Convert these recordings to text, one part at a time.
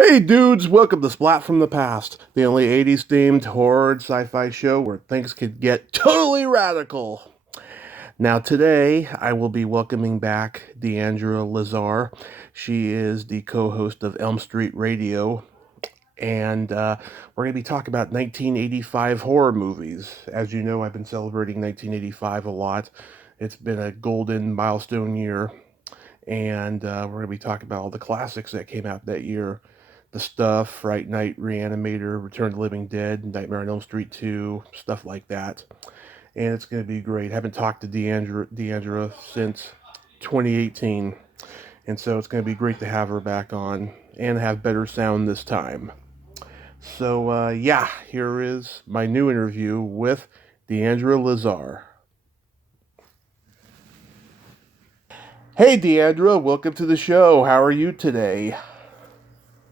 Hey dudes, welcome to Splat from the Past, the only 80s themed horror and sci-fi show where things could get totally radical. Now today, I will be welcoming back Diandra Lazor. She is the co-host of Elm Street Radio, and we're going to be talking about 1985 horror movies. As you know, I've been celebrating 1985 a lot. It's been a golden milestone year, and we're going to be talking about all the classics that came out that year. The stuff, Fright Night, Reanimator, Return to the Living Dead, Nightmare on Elm Street 2, stuff like that. And it's going to be great. I haven't talked to Deandra since 2018, and so it's going to be great to have her back on and have better sound this time. So, yeah, here is my new interview with Diandra Lazor. Hey, Deandra, welcome to the show. How are you today?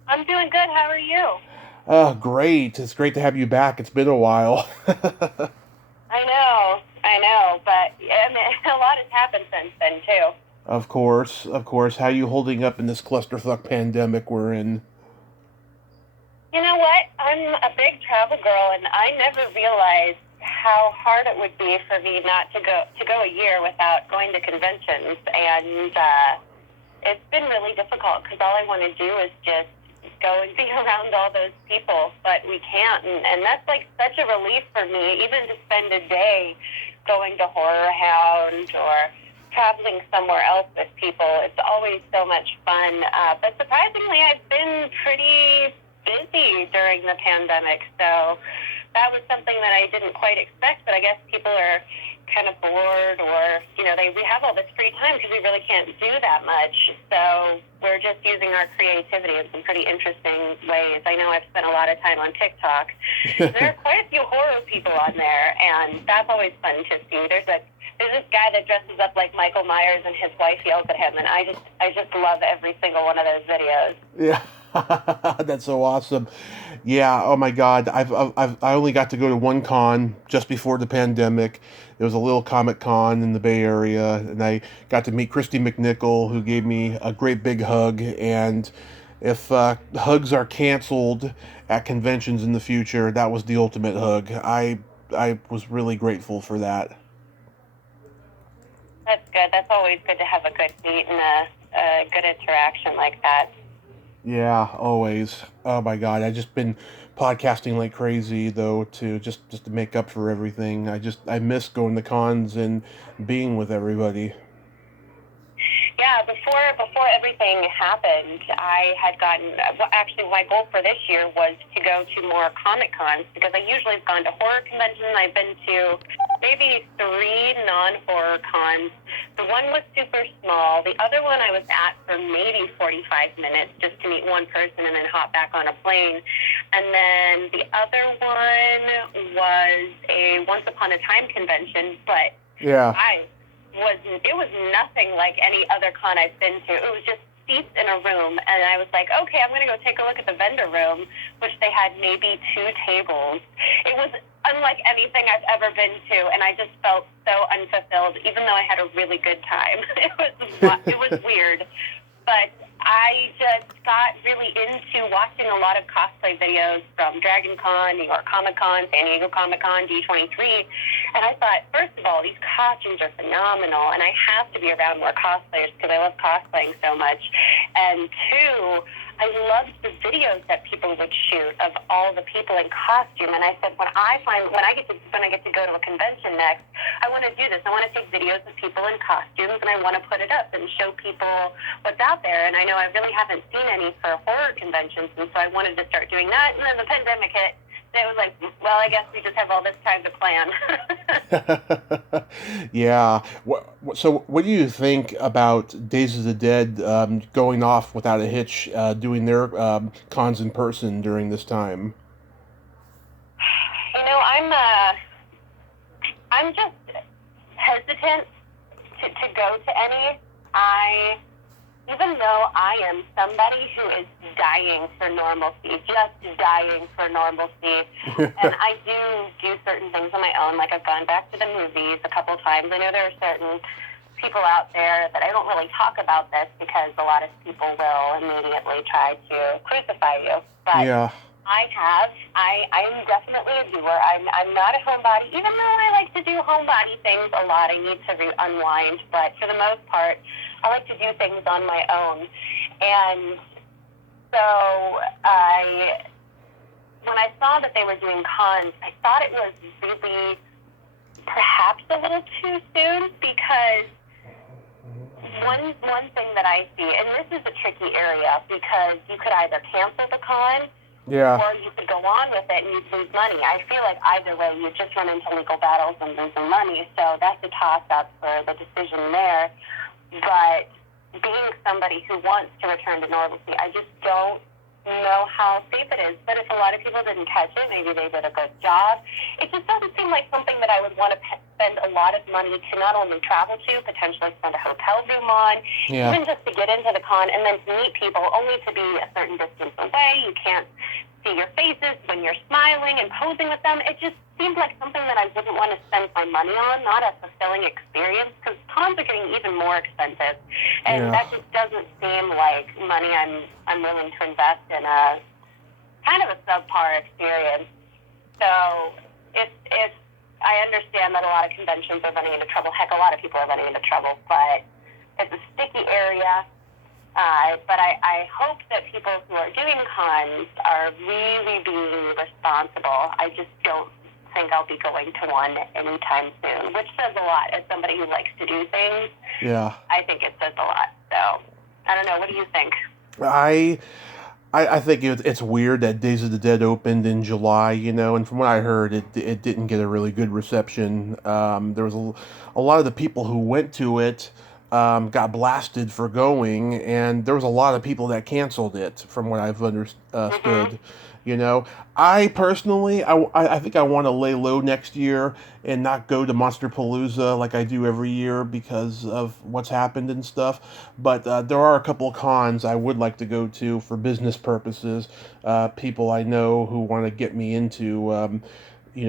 I'm doing good. How are you? Oh, great. It's great to have you back. It's been a while. I know, but I mean, a lot has happened since then too. Of course, of course. How are you holding up in this clusterfuck pandemic we're in? You know what? I'm a big travel girl, and I never realized how hard it would be for me not to go a year without going to conventions, and it's been really difficult because all I want to do is just go and be around all those people, but we can't, and that's like such a relief for me, even to spend a day going to Horror Hound or traveling somewhere else with people. It's always so much fun, but surprisingly, I've been pretty busy during the pandemic, so that was something that I didn't quite expect, but I guess people are kind of bored, or we have all this free time because we really can't do that much, so we're just using our creativity in some pretty interesting ways. I know I've spent a lot of time on TikTok. There are quite a few horror people on there, and that's always fun to see. There's this guy that dresses up like Michael Myers and his wife yells at him, and I just love every single one of those videos. Yeah, that's so awesome. Yeah. Oh my God. I only got to go to one con just before the pandemic. It was a little Comic Con in the Bay Area, and I got to meet Christy McNichol, who gave me a great big hug. And if hugs are canceled at conventions in the future, that was the ultimate hug. I was really grateful for that. That's good. That's always good to have a good meet and a good interaction like that. Yeah, always. Oh my God, I just been podcasting like crazy though to just to make up for everything. I miss going to cons and being with everybody. Yeah, before everything happened, I had gotten, well, actually my goal for this year was to go to more Comic Cons because I usually have gone to horror conventions. I've been to maybe 3 non-horror cons. The one was super small. The other one I was at for maybe 45 minutes just to meet one person and then hop back on a plane. And then the other one was a Once Upon a Time convention, but Yeah. it was nothing like any other con I've been to. It was just seats in a room, and I was like, okay, I'm going to go take a look at the vendor room, which they had maybe 2 tables. It was unlike anything I've ever been to, and I just felt so unfulfilled, even though I had a really good time. It was weird, but I just got really into watching a lot of cosplay videos from Dragon Con, New York Comic Con, San Diego Comic Con, D23, and I thought, first of all, these costumes are phenomenal, and I have to be around more cosplayers because I love cosplaying so much. And 2, I loved the videos that people would shoot of all the people in costume. And I said, when I get to go to a convention next, I want to do this. I want to take videos of people in costumes, and I want to put it up and show people what's out there. And I know I really haven't seen any for horror conventions, and so I wanted to start doing that. And then the pandemic hit. And it was like, well, I guess we just have all this time to plan. Yeah. So, what do you think about Days of the Dead going off without a hitch, doing their cons in person during this time? I'm just hesitant to go to any. Even though I am somebody who is dying for normalcy, just dying for normalcy, and I do certain things on my own, like I've gone back to the movies a couple times. I know there are certain people out there that I don't really talk about this because a lot of people will immediately try to crucify you. But Yeah. I'm definitely a doer. I'm not a homebody, even though I like to do homebody things a lot. I need to unwind, but for the most part, I like to do things on my own. And so when I saw that they were doing cons, I thought it was really perhaps a little too soon, because one thing that I see, and this is a tricky area, because you could either cancel the con, Yeah. or you could go on with it and you'd lose money. I feel like either way, you just run into legal battles and losing money. So that's a toss-up for the decision there. But being somebody who wants to return to normalcy, I just don't know how safe it is. But if a lot of people didn't catch it, maybe they did a good job. It just doesn't seem like something that I would want to spend a lot of money to not only travel to, potentially spend a hotel room on, even just to get into the con and then to meet people only to be a certain distance away. You can't see your faces when you're smiling and posing with them. It just seems like something that I wouldn't want to spend my money on, not a fulfilling experience, because cons are getting even more expensive. And that just doesn't seem like money I'm willing to invest in a kind of a subpar experience. So if I understand that a lot of conventions are running into trouble, heck, a lot of people are running into trouble, but it's a sticky area. But I hope that people who are doing cons are really being responsible. I just don't think I'll be going to one anytime soon, which says a lot. As somebody who likes to do things, I think it says a lot. So, I don't know. What do you think? I think it's weird that Days of the Dead opened in July, and from what I heard, it didn't get a really good reception. There was a lot of the people who went to it got blasted for going, and there was a lot of people that canceled it, from what I've understood. I personally, I think I want to lay low next year and not go to Monsterpalooza like I do every year because of what's happened and stuff. But there are a couple of cons I would like to go to for business purposes. People I know who want to get me into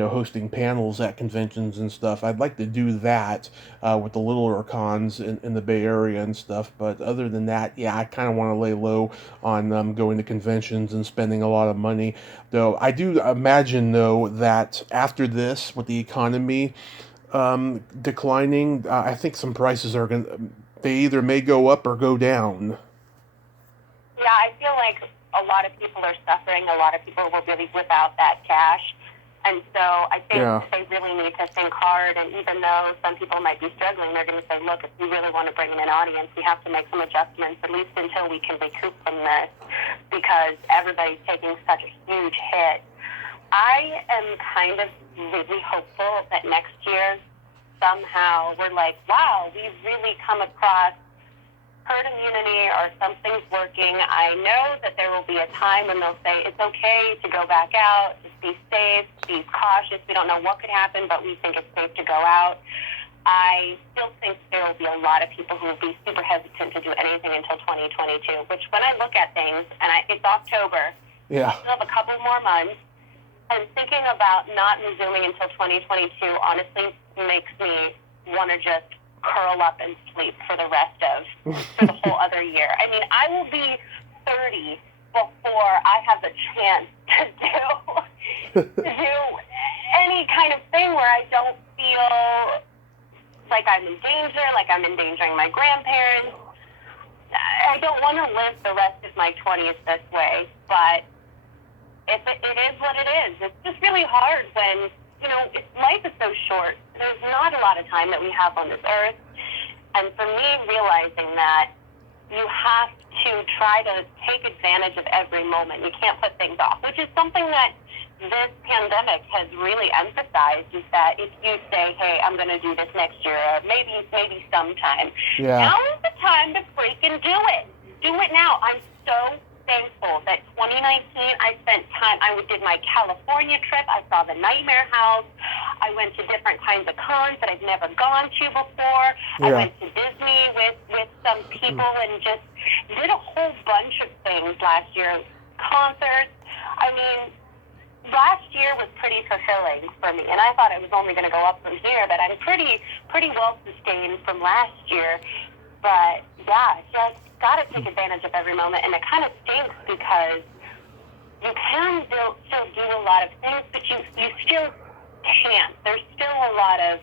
hosting panels at conventions and stuff. I'd like to do that with the littler cons in the Bay Area and stuff. But other than that, yeah, I kind of want to lay low on going to conventions and spending a lot of money. Though I do imagine, though, that after this, with the economy declining, I think some prices are they either may go up or go down. Yeah, I feel like a lot of people are suffering. A lot of people were really without that cash. And so I think they really need to think hard. And even though some people might be struggling, they're going to say, look, if we really want to bring in an audience, we have to make some adjustments, at least until we can recoup from this, because everybody's taking such a huge hit. I am kind of really hopeful that next year, somehow, we're like, wow, we've really come across herd immunity, or something's working. I know that there will be a time when they'll say it's okay to go back out, just be safe, be cautious. We don't know what could happen, but we think it's safe to go out. I still think there will be a lot of people who will be super hesitant to do anything until 2022, which when I look at things, and it's October, we still have a couple more months, and thinking about not resuming until 2022 honestly makes me want to just curl up and sleep for the whole other year. I mean, I will be 30 before I have the chance to do any kind of thing where I don't feel like I'm in danger, like I'm endangering my grandparents. I don't want to live the rest of my 20s this way, but it is what it is. It's just really hard when life is so short. There's not a lot of time that we have on this earth. And for me, realizing that you have to try to take advantage of every moment. You can't put things off, which is something that this pandemic has really emphasized, is that if you say, hey, I'm going to do this next year, or maybe sometime, now is the time to freaking do it. Do it now. I'm so thankful that 2019, I spent time, I did my California trip, I saw the Nightmare House, I went to different kinds of cons that I've never gone to before, I went to Disney with some people and just did a whole bunch of things last year, concerts. I mean, last year was pretty fulfilling for me, and I thought it was only going to go up from here, but I'm pretty well sustained from last year. But yeah, just got to take advantage of every moment, and it kind of stinks because you can still do a lot of things, but you still can't. There's still a lot of,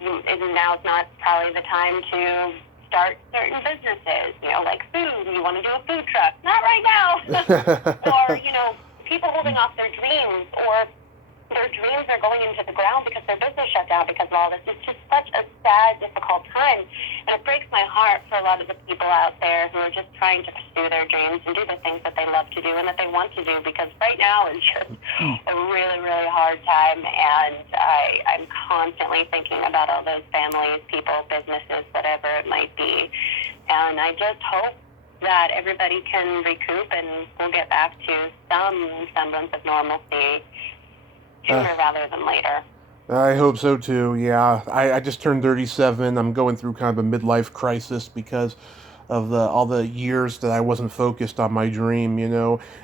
and now's not probably the time to start certain businesses, like food. You want to do a food truck? Not right now. Or, people holding off their dreams, or their dreams are going into the ground because their business shut down because of all this. It's just such a sad, difficult time. And it breaks my heart for a lot of the people out there who are just trying to pursue their dreams and do the things that they love to do and that they want to do, because right now is just a really, really hard time. And I'm constantly thinking about all those families, people, businesses, whatever it might be. And I just hope that everybody can recoup and we'll get back to some semblance of normalcy sooner rather than later. I hope so too. Yeah, I just turned 37. I'm going through kind of a midlife crisis because of all the years that I wasn't focused on my dream,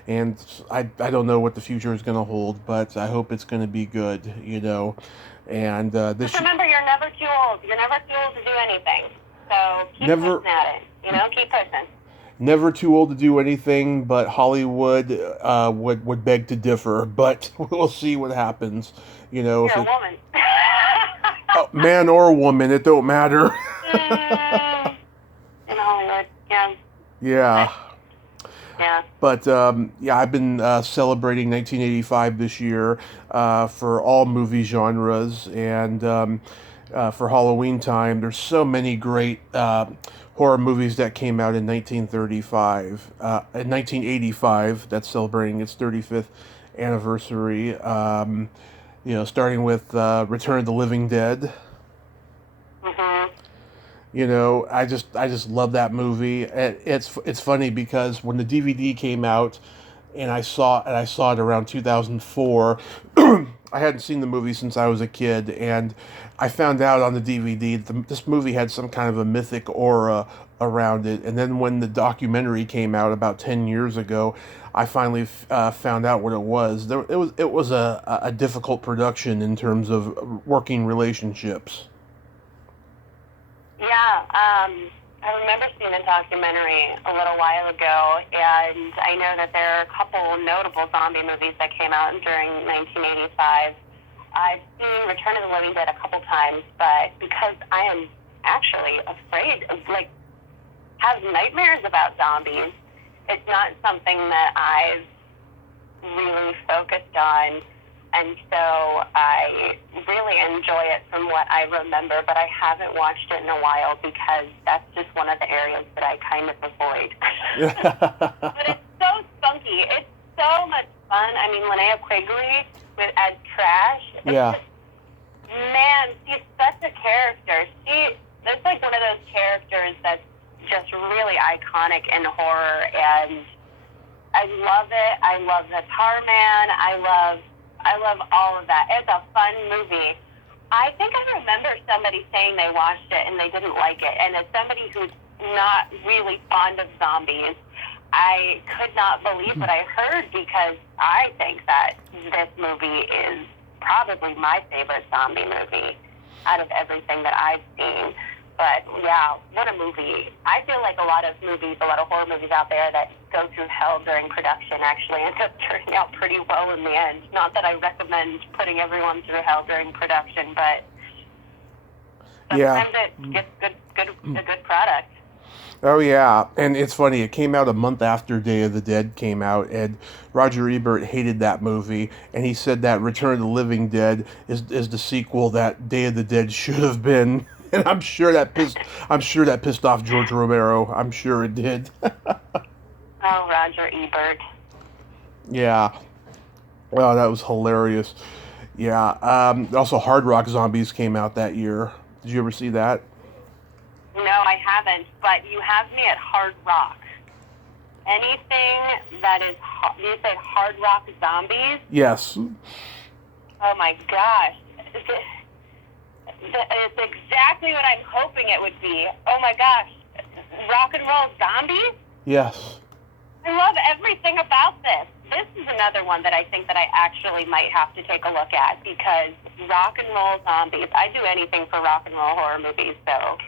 and I don't know what the future is going to hold, but I hope it's going to be good, And this. Just remember, you're never too old. You're never too old to do anything. So keep pushing at it. Keep pushing. Never too old to do anything, but Hollywood would beg to differ. But we'll see what happens. You're a woman. Man or woman, it don't matter. In Hollywood, yeah. Yeah. Yeah. But I've been celebrating 1985 this year for all movie genres, and for Halloween time, there's so many great horror movies that came out in 1935. In 1985, that's celebrating its 35th anniversary. Starting with Return of the Living Dead. Mm-hmm. I just love that movie. It's funny because when the DVD came out, and I saw it around 2004. I hadn't seen the movie since I was a kid, and I found out on the DVD that this movie had some kind of a mythic aura around it. And then when the documentary came out about 10 years ago, I finally found out what it was. It was a difficult production in terms of working relationships. Yeah, I remember seeing the documentary a little while ago, and I know that there are a couple notable zombie movies that came out during 1985. I've seen Return of the Living Dead a couple times, but because I am actually afraid of, have nightmares about zombies, it's not something that I've really focused on. And so I really enjoy it from what I remember, but I haven't watched it in a while because that's just one of the areas that I kind of avoid. But it's so spunky. It's so much fun. I mean, Linnea Quigley as Trash. Yeah. Man, she's such a character. It's like one of those characters that's just really iconic in horror, and I love it. I love the Tar Man. I love all of that. It's a fun movie. I think I remember somebody saying they watched it and they didn't like it. And as somebody who's not really fond of zombies, I could not believe what I heard, because I think that this movie is probably my favorite zombie movie out of everything that I've seen. But yeah, what a movie. I feel like a lot of horror movies out there that go through hell during production actually end up turning out pretty well in the end. Not that I recommend putting everyone through hell during production, but sometimes it gets a good product. Oh yeah, and it's funny, it came out a month after Day of the Dead came out, and Roger Ebert hated that movie, and he said that Return of the Living Dead is the sequel that Day of the Dead should have been. And I'm sure that pissed off George Romero. I'm sure it did. Oh, Roger Ebert. Yeah. Well, that was hilarious. Yeah. Also, Hard Rock Zombies came out that year. Did you ever see that? No, I haven't. But you have me at Hard Rock. Anything that is, you said Hard Rock Zombies? Yes. Oh my gosh. It's exactly what I'm hoping it would be. Oh my gosh. Rock and roll zombies? Yes. I love everything about this. This another one that I think that I actually might have to take a look at, because rock and roll zombies, I do anything for rock and roll horror movies, so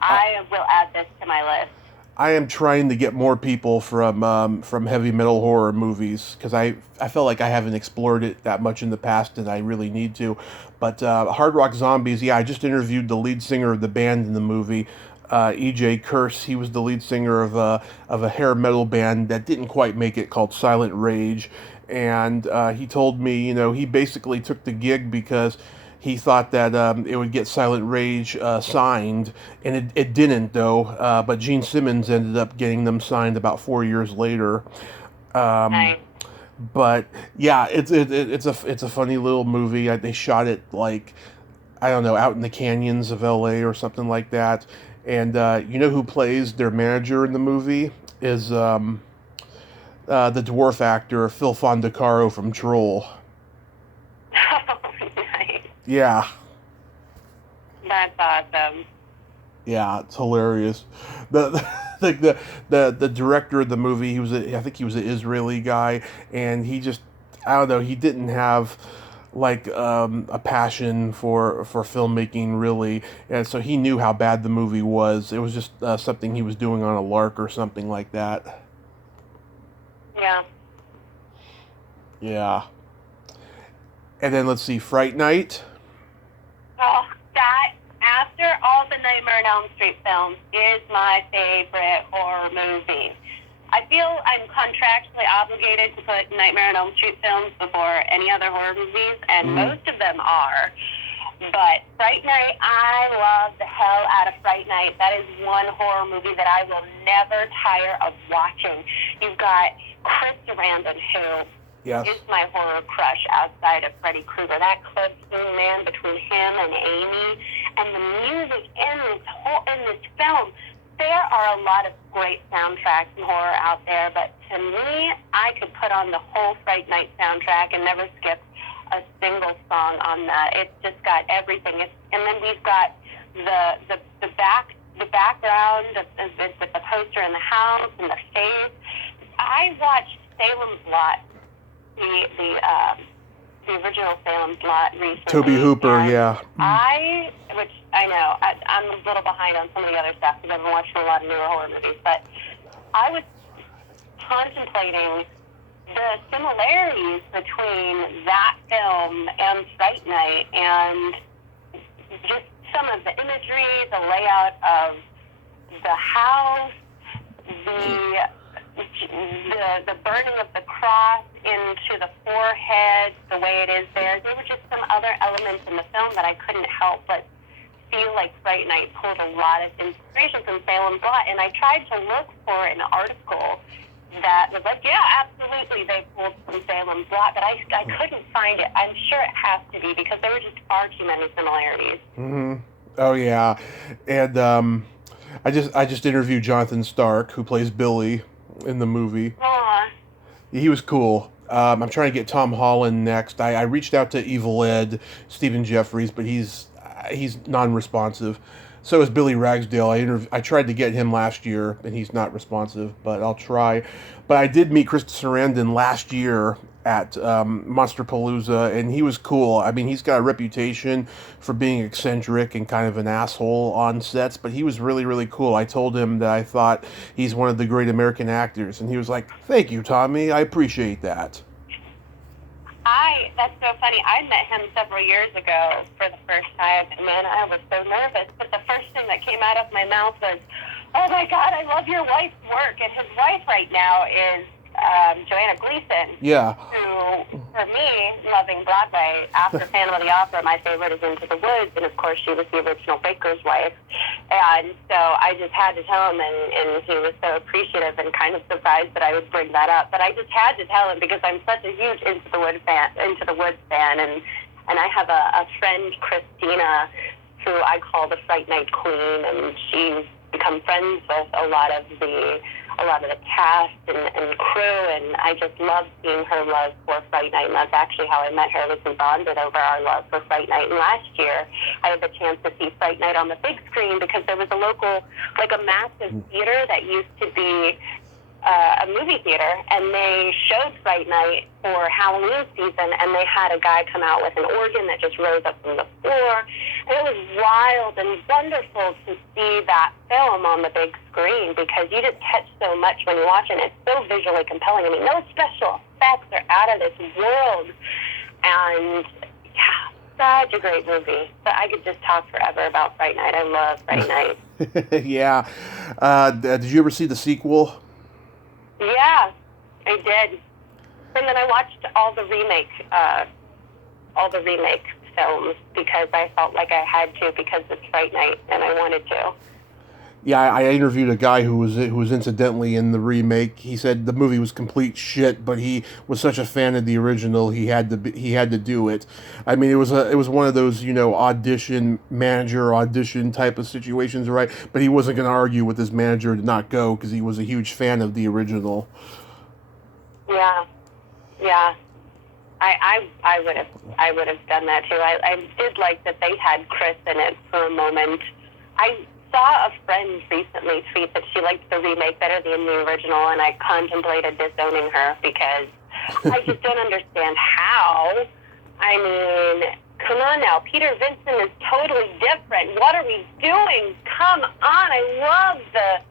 I will add this to my list. I am trying to get more people from heavy metal horror movies, because I feel like I haven't explored it that much in the past, and I really need to. But Hard Rock Zombies, yeah, I just interviewed the lead singer of the band in the movie, E.J. Curse. He was the lead singer of a hair metal band that didn't quite make it, called Silent Rage, and he told me, he basically took the gig because he thought that it would get Silent Rage signed, and it didn't, though. But Gene Simmons ended up getting them signed about 4 years later. Nice. But yeah, it's a funny little movie. They shot it, like, I don't know, out in the canyons of L.A. or something like that. And you know who plays their manager in the movie is the dwarf actor Phil Fondacaro from Troll. Nice. Yeah. That's awesome. Yeah, it's hilarious. The director of the movie, I think he was an Israeli guy, and he just, I don't know, he didn't have like a passion for filmmaking, really, and so he knew how bad the movie was. It was just something he was doing on a lark or something like that. Yeah. Yeah. And then let's see, Fright Night. Oh, that, after all the Nightmare on Elm Street films, is my favorite horror movie. I feel I'm contractually obligated to put Nightmare on Elm Street films before any other horror movies, and most of them are. But Fright Night, I love the hell out of Fright Night. That is one horror movie that I will never tire of watching. You've got Chris Sarandon, who is my horror crush outside of Freddy Krueger. That club scene, man, between him and Amy, and the music in this film. There are a lot of great soundtracks in horror out there, but to me, I could put on the whole Fright Night soundtrack and never skip a single song on that. It's just got everything. And then we've got the background with the poster in the house and the face. I watched Salem's Lot, the original Salem's Lot recently. Toby Hooper, yeah. Which I know, I'm a little behind on some of the other stuff because I've been watching a lot of newer horror movies, but I was contemplating the similarities between that film and Fright Night, and just some of the imagery, the layout of the house, the burning of the cross into the forehead, the way it is there. There were just some other elements in the film that I couldn't help but feel like Fright Night pulled a lot of inspiration from Salem's Lot, and I tried to look for an article that was like, yeah, absolutely, they pulled from Salem's Lot, but I couldn't find it. I'm sure it has to be, because there were just far too many similarities. Mm-hmm. Oh, yeah. And I just interviewed Jonathan Stark, who plays Billy in the movie. Aww. He was cool. I'm trying to get Tom Holland next. I reached out to Evil Ed, Stephen Jeffries, but he's non-responsive. So is Billy Ragsdale. I tried to get him last year, and he's not responsive, but I'll try. But I did meet Chris Sarandon last year at Monsterpalooza, and he was cool. I mean, he's got a reputation for being eccentric and kind of an asshole on sets, but he was really, really cool. I told him that I thought he's one of the great American actors, and he was like, "Thank you, Tommy. I appreciate that." That's so funny. I met him several years ago for the first time, and man, I was so nervous. But the first thing that came out of my mouth was, "Oh my God, I love your wife's work." And his wife right now is Joanna Gleason. Yeah. Who, for me, loving Broadway, after Phantom of the Opera, my favorite is Into the Woods, and of course she was the original Baker's wife. And so I just had to tell him, and he was so appreciative and kind of surprised that I would bring that up. But I just had to tell him because I'm such a huge Into the Woods fan, and I have a friend, Christina, who I call the Fright Night Queen, and she's become friends with a lot of the cast and crew, and I just love seeing her love for Fright Night, and that's actually how I met her, was we bonded over our love for Fright Night. And last year, I had the chance to see Fright Night on the big screen because there was a local, like a massive theater that used to be a movie theater, and they showed Fright Night for Halloween season, and they had a guy come out with an organ that just rose up from the floor. And it was wild and wonderful to see that film on the big screen, because you just catch so much when you watch it. It's so visually compelling. I mean, no special effects are out of this world. And yeah, such a great movie. But I could just talk forever about Fright Night. I love Fright Night. Yeah. Did you ever see the sequel? Yeah, I did. And then I watched all the remake films, because I felt like I had to, because it's Fright Night and I wanted to. Yeah, I interviewed a guy who was incidentally in the remake. He said the movie was complete shit, but he was such a fan of the original, he had to do it. I mean, it was one of those, audition type of situations, right? But he wasn't going to argue with his manager to not go, because he was a huge fan of the original. Yeah. I would have done that too. I did like that they had Chris in it for a moment. I saw a friend recently tweet that she liked the remake better than the original, and I contemplated disowning her, because I just don't understand how. I mean, come on now. Peter Vincent is totally different. What are we doing? Come on. I love the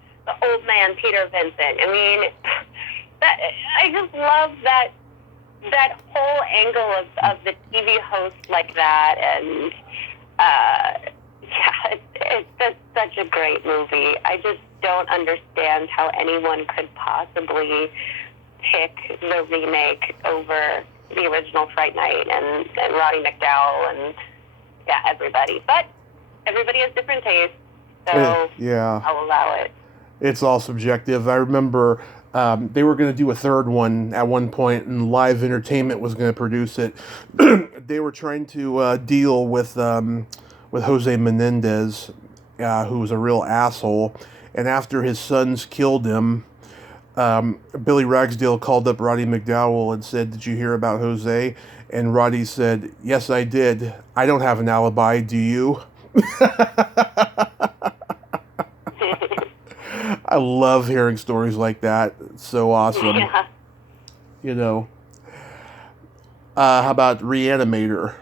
old man Peter Vincent. I mean, I just love that whole angle of the TV host like that, and it's such a great movie. I just don't understand how anyone could possibly pick the remake over the original Fright Night and Roddy McDowall and everybody. But everybody has different tastes, so yeah, I'll allow it. It's all subjective. I remember they were going to do a third one at one point, and Live Entertainment was going to produce it. They were trying to deal with Jose Menendez, who was a real asshole. And after his sons killed him, Billy Ragsdale called up Roddy McDowall and said, "Did you hear about Jose?" And Roddy said, "Yes, I did. I don't have an alibi, do you?" I love hearing stories like that. It's so awesome. Yeah. How about Reanimator?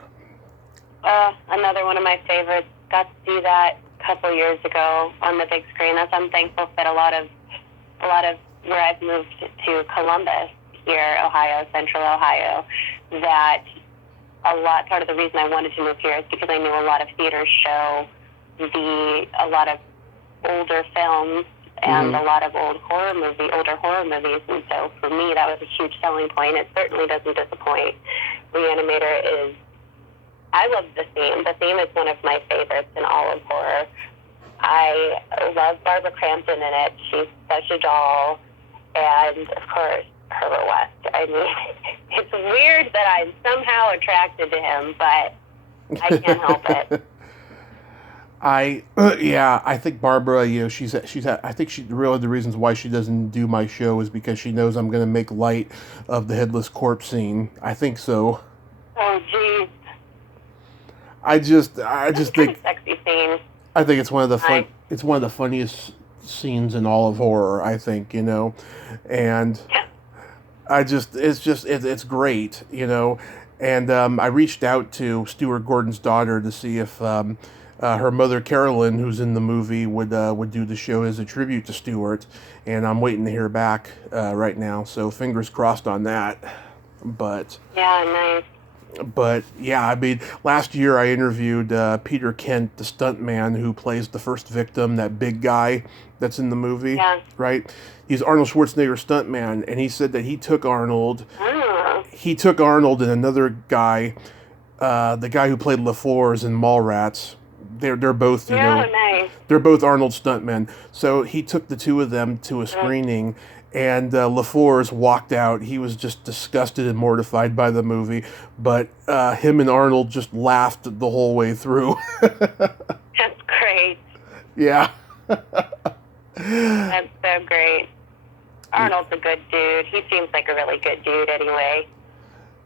Another one of my favorites. Got to see that a couple years ago on the big screen. I'm thankful that a lot of where I've moved to Columbus here, Ohio, Central Ohio, that part of the reason I wanted to move here is because I knew a lot of theaters show a lot of older films and a lot of older horror movies, and so for me that was a huge selling point. It certainly doesn't disappoint. Reanimator is, I love the theme. The theme is one of my favorites in all of horror. I love Barbara Crampton in it. She's such a doll. And, of course, Herbert West. I mean, it's weird that I'm somehow attracted to him, but I can't help it. I think Barbara, I think really the reasons why she doesn't do my show is because she knows I'm going to make light of the headless corpse scene. I think so. Oh, geez. I just think sexy scene. I think it's one of the funniest scenes in all of horror, I think, and it's great, and I reached out to Stuart Gordon's daughter to see if her mother Carolyn, who's in the movie, would do the show as a tribute to Stuart, and I'm waiting to hear back right now, so fingers crossed on that. But nice. But yeah, I mean, last year I interviewed Peter Kent, the stuntman who plays the first victim, that big guy that's in the movie, right? He's Arnold Schwarzenegger's stuntman, and he said that he took Arnold. He took Arnold and another guy, the guy who played LaFours in Mallrats. They're both, they're both Arnold stuntmen. So he took the two of them to a screening. And LaFours walked out. He was just disgusted and mortified by the movie. But him and Arnold just laughed the whole way through. That's great. Yeah. That's so great. Arnold's a good dude. He seems like a really good dude anyway.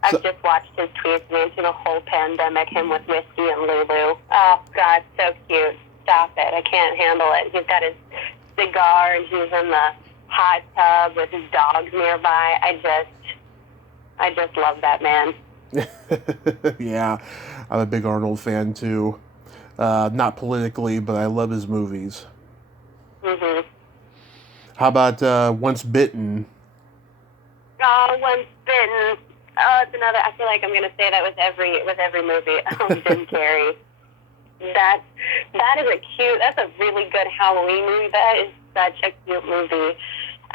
I've just watched his tweets through the whole pandemic, him with whiskey and Lulu. Oh, God, so cute. Stop it. I can't handle it. He's got his cigar, and he's in the hot tub with his dogs nearby. I just love that man. Yeah, I'm a big Arnold fan too. Not politically, but I love his movies. Mhm. How about Once Bitten? Oh, Once Bitten. Oh, it's another. I feel like I'm gonna say that with every movie. Jim Carrey. That is a cute. That's a really good Halloween movie. That is such a cute movie.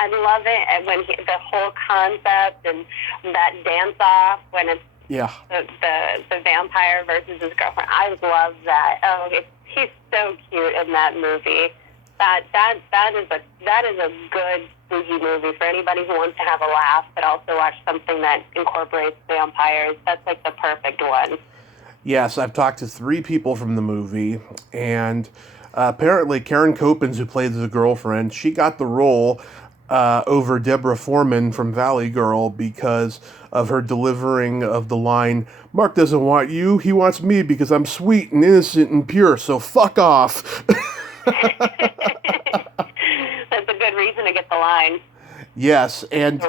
I love it, and when the whole concept and that dance off when it's the vampire versus his girlfriend. I love that. Oh, he's so cute in that movie. That is a good spooky movie for anybody who wants to have a laugh, but also watch something that incorporates vampires. That's like the perfect one. Yes, I've talked to 3 people from the movie, and apparently Karen Copens, who played the girlfriend, she got the role over Deborah Foreman from Valley Girl because of her delivering of the line, "Mark doesn't want you, he wants me because I'm sweet and innocent and pure, so fuck off." That's a good reason to get the line. Yes, and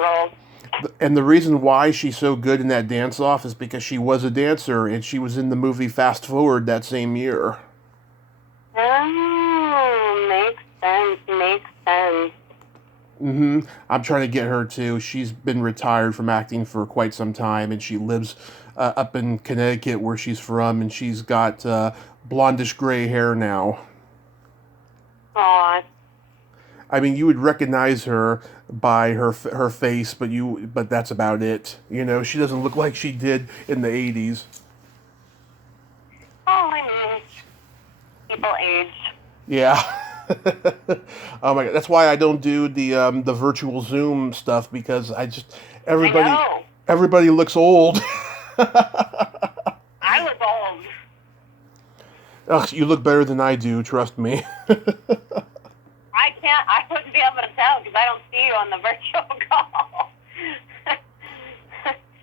the reason why she's so good in that dance-off is because she was a dancer, and she was in the movie Fast Forward that same year. Oh, makes sense. I'm trying to get her too. She's been retired from acting for quite some time, and she lives up in Connecticut where she's from, and she's got blondish gray hair now. Aw. I mean, you would recognize her by her face, but that's about it. You know, she doesn't look like she did in the 80s. Oh, I mean, people age. Yeah. Oh my god, that's why I don't do the virtual Zoom stuff, because everybody looks old. I was old. Ugh, you look better than I do, trust me. I wouldn't be able to tell because I don't see you on the virtual call.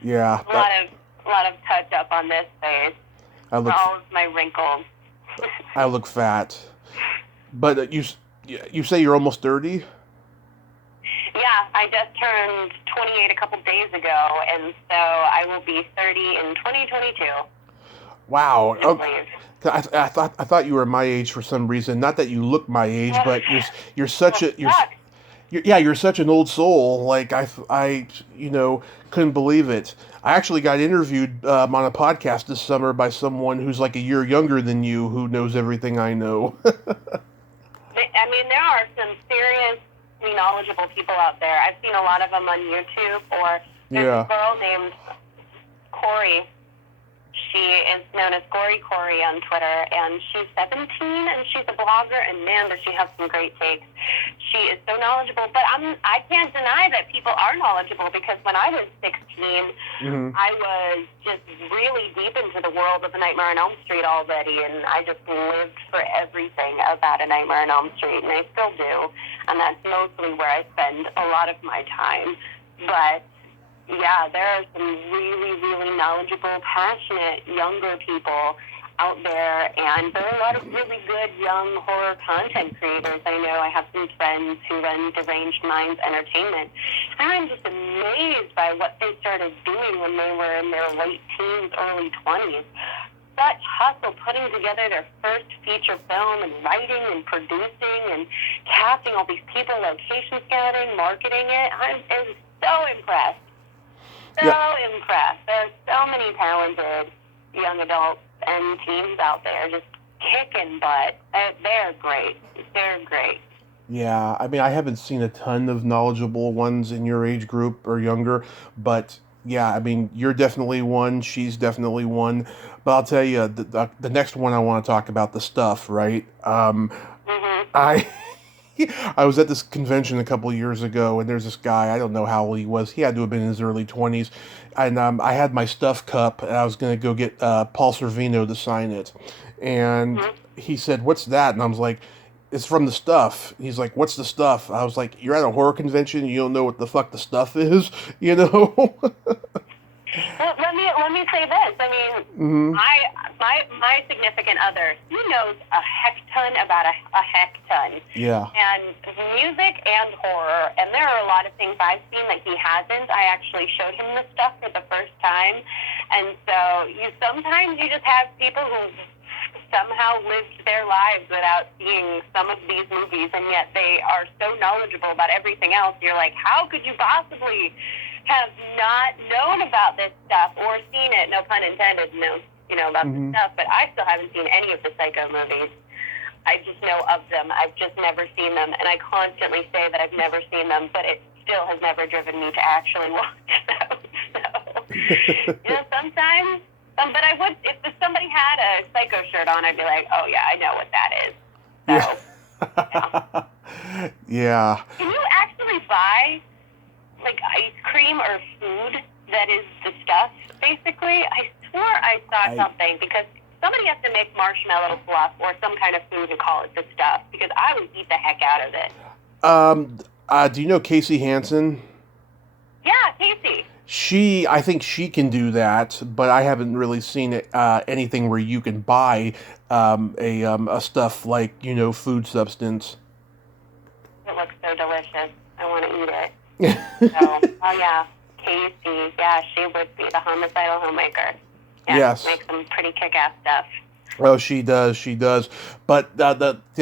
Yeah. A lot of touch up on this face. For all of my wrinkles. I look fat. But you say you're almost 30? Yeah, I just turned 28 a couple days ago, and so I will be 30 in 2022. Wow. Okay. I thought you were my age for some reason. Not that you look my age, but you're such an old soul. Like I couldn't believe it. I actually got interviewed on a podcast this summer by someone who's like a year younger than you, who knows everything I know. I mean, there are some seriously knowledgeable people out there. I've seen a lot of them on YouTube, or there's a girl named Corey. She is known as Corey on Twitter, and she's 17, and she's a blogger, and man, does she have some great takes. She is so knowledgeable, but I can't deny that people are knowledgeable, because when I was 16, I was just really deep into the world of A Nightmare on Elm Street already, and I just lived for everything about A Nightmare on Elm Street, and I still do, and that's mostly where I spend a lot of my time. But yeah, there are some really, really knowledgeable, passionate, younger people out there, and there are a lot of really good young horror content creators. I know I have some friends who run Deranged Minds Entertainment, and I'm just amazed by what they started doing when they were in their late teens, early 20s. Such hustle, putting together their first feature film, and writing and producing and casting all these people, location scouting, marketing it. I'm so impressed. Impressed. There are so many talented young adults and teens out there just kicking butt. They're great. They're great. Yeah, I mean, I haven't seen a ton of knowledgeable ones in your age group or younger, but yeah, I mean, you're definitely one, she's definitely one. But I'll tell you, the next one I want to talk about, the stuff, right? I I was at this convention a couple of years ago, and there's this guy, I don't know how old he was. He had to have been in his early 20s. And I had my stuff cup, and I was going to go get Paul Sorvino to sign it. And he said, "What's that?" And I was like, "It's from the stuff." He's like, "What's the stuff?" I was like, "You're at a horror convention, you don't know what the fuck the stuff is?" You know? Well, let me say this. I mean, Mm-hmm. my significant other, he knows a heck ton about a heck ton. Yeah. And music and horror, and there are a lot of things I've seen that he hasn't. I actually showed him this stuff for the first time, and so sometimes you just have people who somehow lived their lives without seeing some of these movies, and yet they are so knowledgeable about everything else. You're like, how could you possibly have not known about this stuff or seen it? No pun intended. No, about this stuff. But I still haven't seen any of the Psycho movies. I just know of them. I've just never seen them, and I constantly say that I've never seen them, but it still has never driven me to actually watch them. So, sometimes. But I would, if somebody had a Psycho shirt on, I'd be like, oh yeah, I know what that is. So, yeah. Can you actually buy, like, ice cream or food that is the stuff, basically? I swore I saw something, because somebody has to make marshmallow fluff or some kind of food and call it the stuff, because I would eat the heck out of it. Do you know Casey Hansen? Yeah, Casey. I think she can do that, but I haven't really seen it, anything where you can buy a stuff like, food substance. It looks so delicious. I want to eat it. So, oh yeah, Casey. Yeah, she would be the homicidal homemaker. Yeah, yes. Make some pretty kick-ass stuff. Oh, she does. But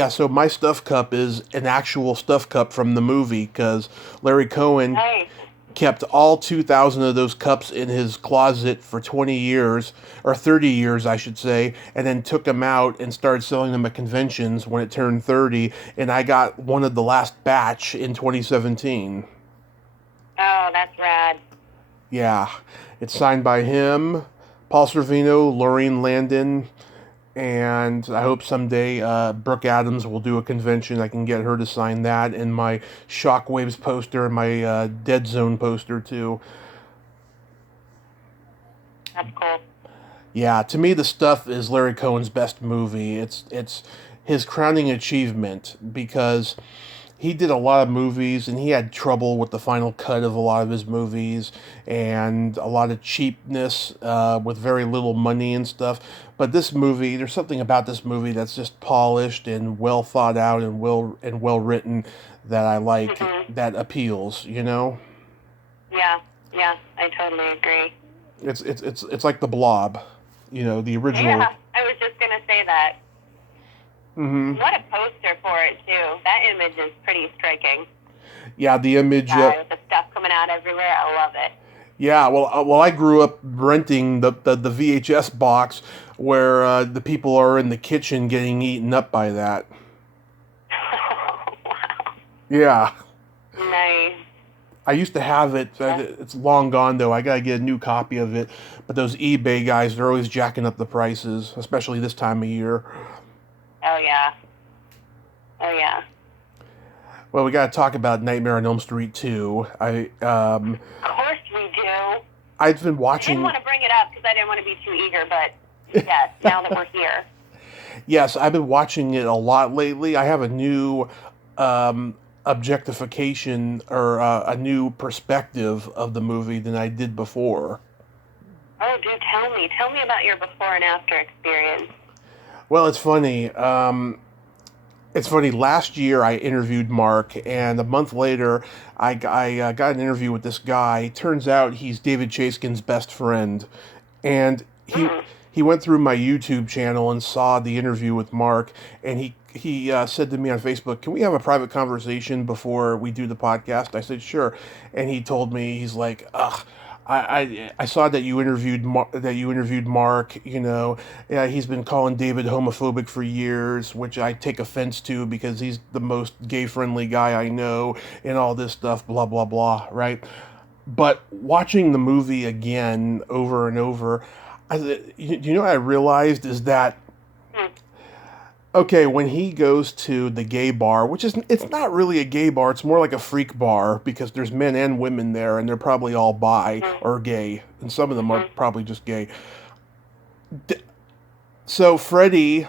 so my stuff cup is an actual stuff cup from the movie, because Larry Cohen kept all 2,000 of those cups in his closet for 20 years, or 30 years, I should say, and then took them out and started selling them at conventions when it turned 30, and I got one of the last batch in 2017. Oh, that's rad. Yeah. It's signed by him, Paul Sorvino, Lorraine Landon, and I hope someday Brooke Adams will do a convention. I can get her to sign that, and my Shockwaves poster, and my Dead Zone poster too. That's cool. Yeah, to me, The Stuff is Larry Cohen's best movie. It's his crowning achievement, because he did a lot of movies, and he had trouble with the final cut of a lot of his movies, and a lot of cheapness with very little money and stuff. But this movie, there's something about this movie that's just polished and well thought out and well written that I like, that appeals, Yeah, I totally agree. It's like The Blob, the original. Yeah, I was just gonna say that. Mm-hmm. What a poster for it too. That image is pretty striking. Yeah, the image. With the stuff coming out everywhere, I love it. Yeah, well, I grew up renting the VHS box where the people are in the kitchen getting eaten up by that. Oh, wow. Yeah. Nice. I used to have it. It's long gone, though. I got to get a new copy of it. But those eBay guys, they're always jacking up the prices, especially this time of year. Oh, yeah. Oh, yeah. Well, we got to talk about Nightmare on Elm Street 2. Of course we do. I've been watching... I didn't want to bring it up because I didn't want to be too eager, but yes, now that we're here. Yes, I've been watching it a lot lately. I have a new objectification, or a new perspective of the movie than I did before. Oh, do tell me. Tell me about your before and after experience. Well, it's funny. Last year I interviewed Mark, and a month later I got an interview with this guy. Turns out he's David Chaskin's best friend, and he went through my YouTube channel and saw the interview with Mark, and he said to me on Facebook, "Can we have a private conversation before we do the podcast?" I said, "Sure," and he told me, he's like, "Ugh, I saw that you interviewed Mark. He's been calling David homophobic for years, which I take offense to because he's the most gay-friendly guy I know, and all this stuff, blah, blah, blah," right? But watching the movie again over and over, what I realized is that, okay, when he goes to the gay bar, it's not really a gay bar, it's more like a freak bar, because there's men and women there, and they're probably all bi or gay, and some of them are probably just gay. So Freddy,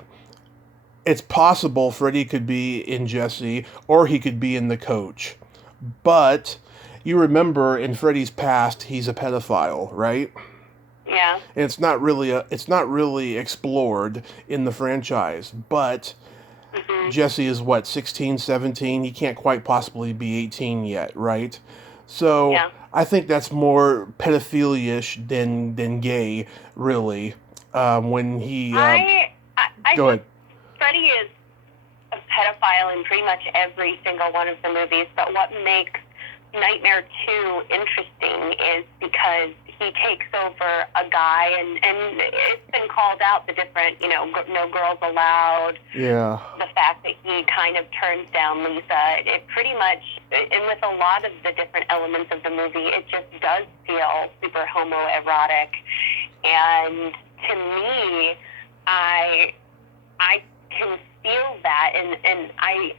it's possible Freddy could be in Jesse, or he could be in the coach. But you remember in Freddy's past, he's a pedophile, right? Yeah. And it's not really explored in the franchise, but Mm-hmm. Jesse is what, 16, 17? He can't quite possibly be 18 yet, right? So Yeah. I think that's more pedophilia-ish than gay, really. When he I go think ahead. Freddy is a pedophile in pretty much every single one of the movies, but what makes Nightmare 2 interesting is because he takes over a guy, and it's been called out, the different, no girls allowed, Yeah. the fact that he kind of turns down Lisa. It pretty much, and with a lot of the different elements of the movie, it just does feel super homoerotic. And to me, I can feel that, and I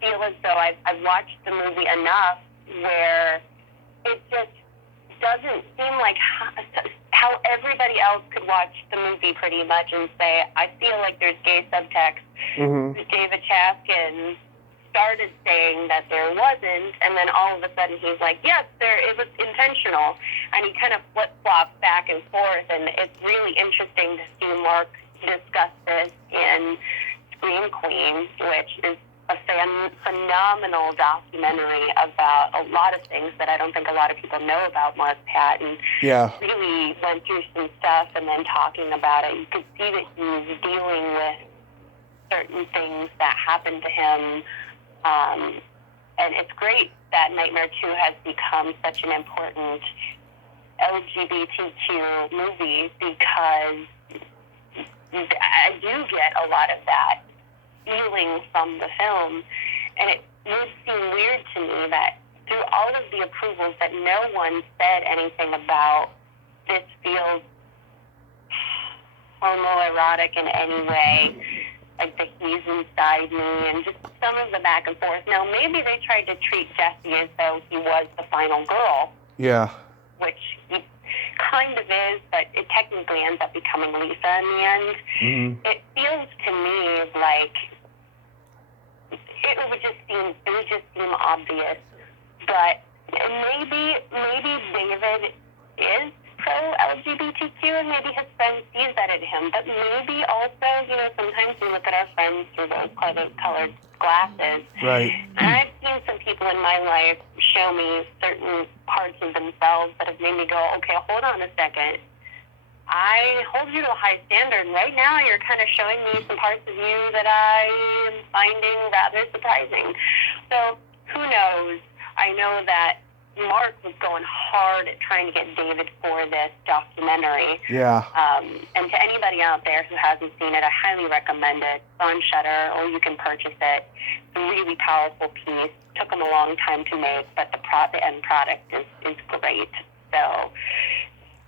feel as though I've watched the movie enough where it just doesn't seem like how everybody else could watch the movie pretty much and say, I feel like there's gay subtext. Mm-hmm. David Chaskin started saying that there wasn't, and then all of a sudden he's like, yes, it was intentional, and he kind of flip-flops back and forth, and it's really interesting to see Mark discuss this in Scream Queen, which is a phenomenal documentary about a lot of things that I don't think a lot of people know about Mark Patton. Yeah. Really went through some stuff, and then talking about it, you could see that he was dealing with certain things that happened to him. And it's great that Nightmare 2 has become such an important LGBTQ movie, because I do get a lot of that feeling from the film. And it would seem weird to me that through all of the approvals that no one said anything about this feels homoerotic in any way, like the he's inside me, and just some of the back and forth. Now, maybe they tried to treat Jesse as though he was the final girl. Yeah. Which he kind of is, but it technically ends up becoming Lisa in the end. Mm-hmm. It feels to me like it would just seem obvious. But maybe David is pro-LGBTQ, and maybe his friend sees that in him. But maybe also, sometimes we look at our friends through those colored glasses. Right. And I've seen some people in my life show me certain parts of themselves that have made me go, okay, hold on a second. I hold you to a high standard. Right now, you're kind of showing me some parts of you that I am finding rather surprising. So, who knows? I know that Mark was going hard at trying to get David for this documentary. Yeah. And to anybody out there who hasn't seen it, I highly recommend it. It's on Shudder, or you can purchase it. It's a really powerful piece. Took them a long time to make, but the end product is great. So,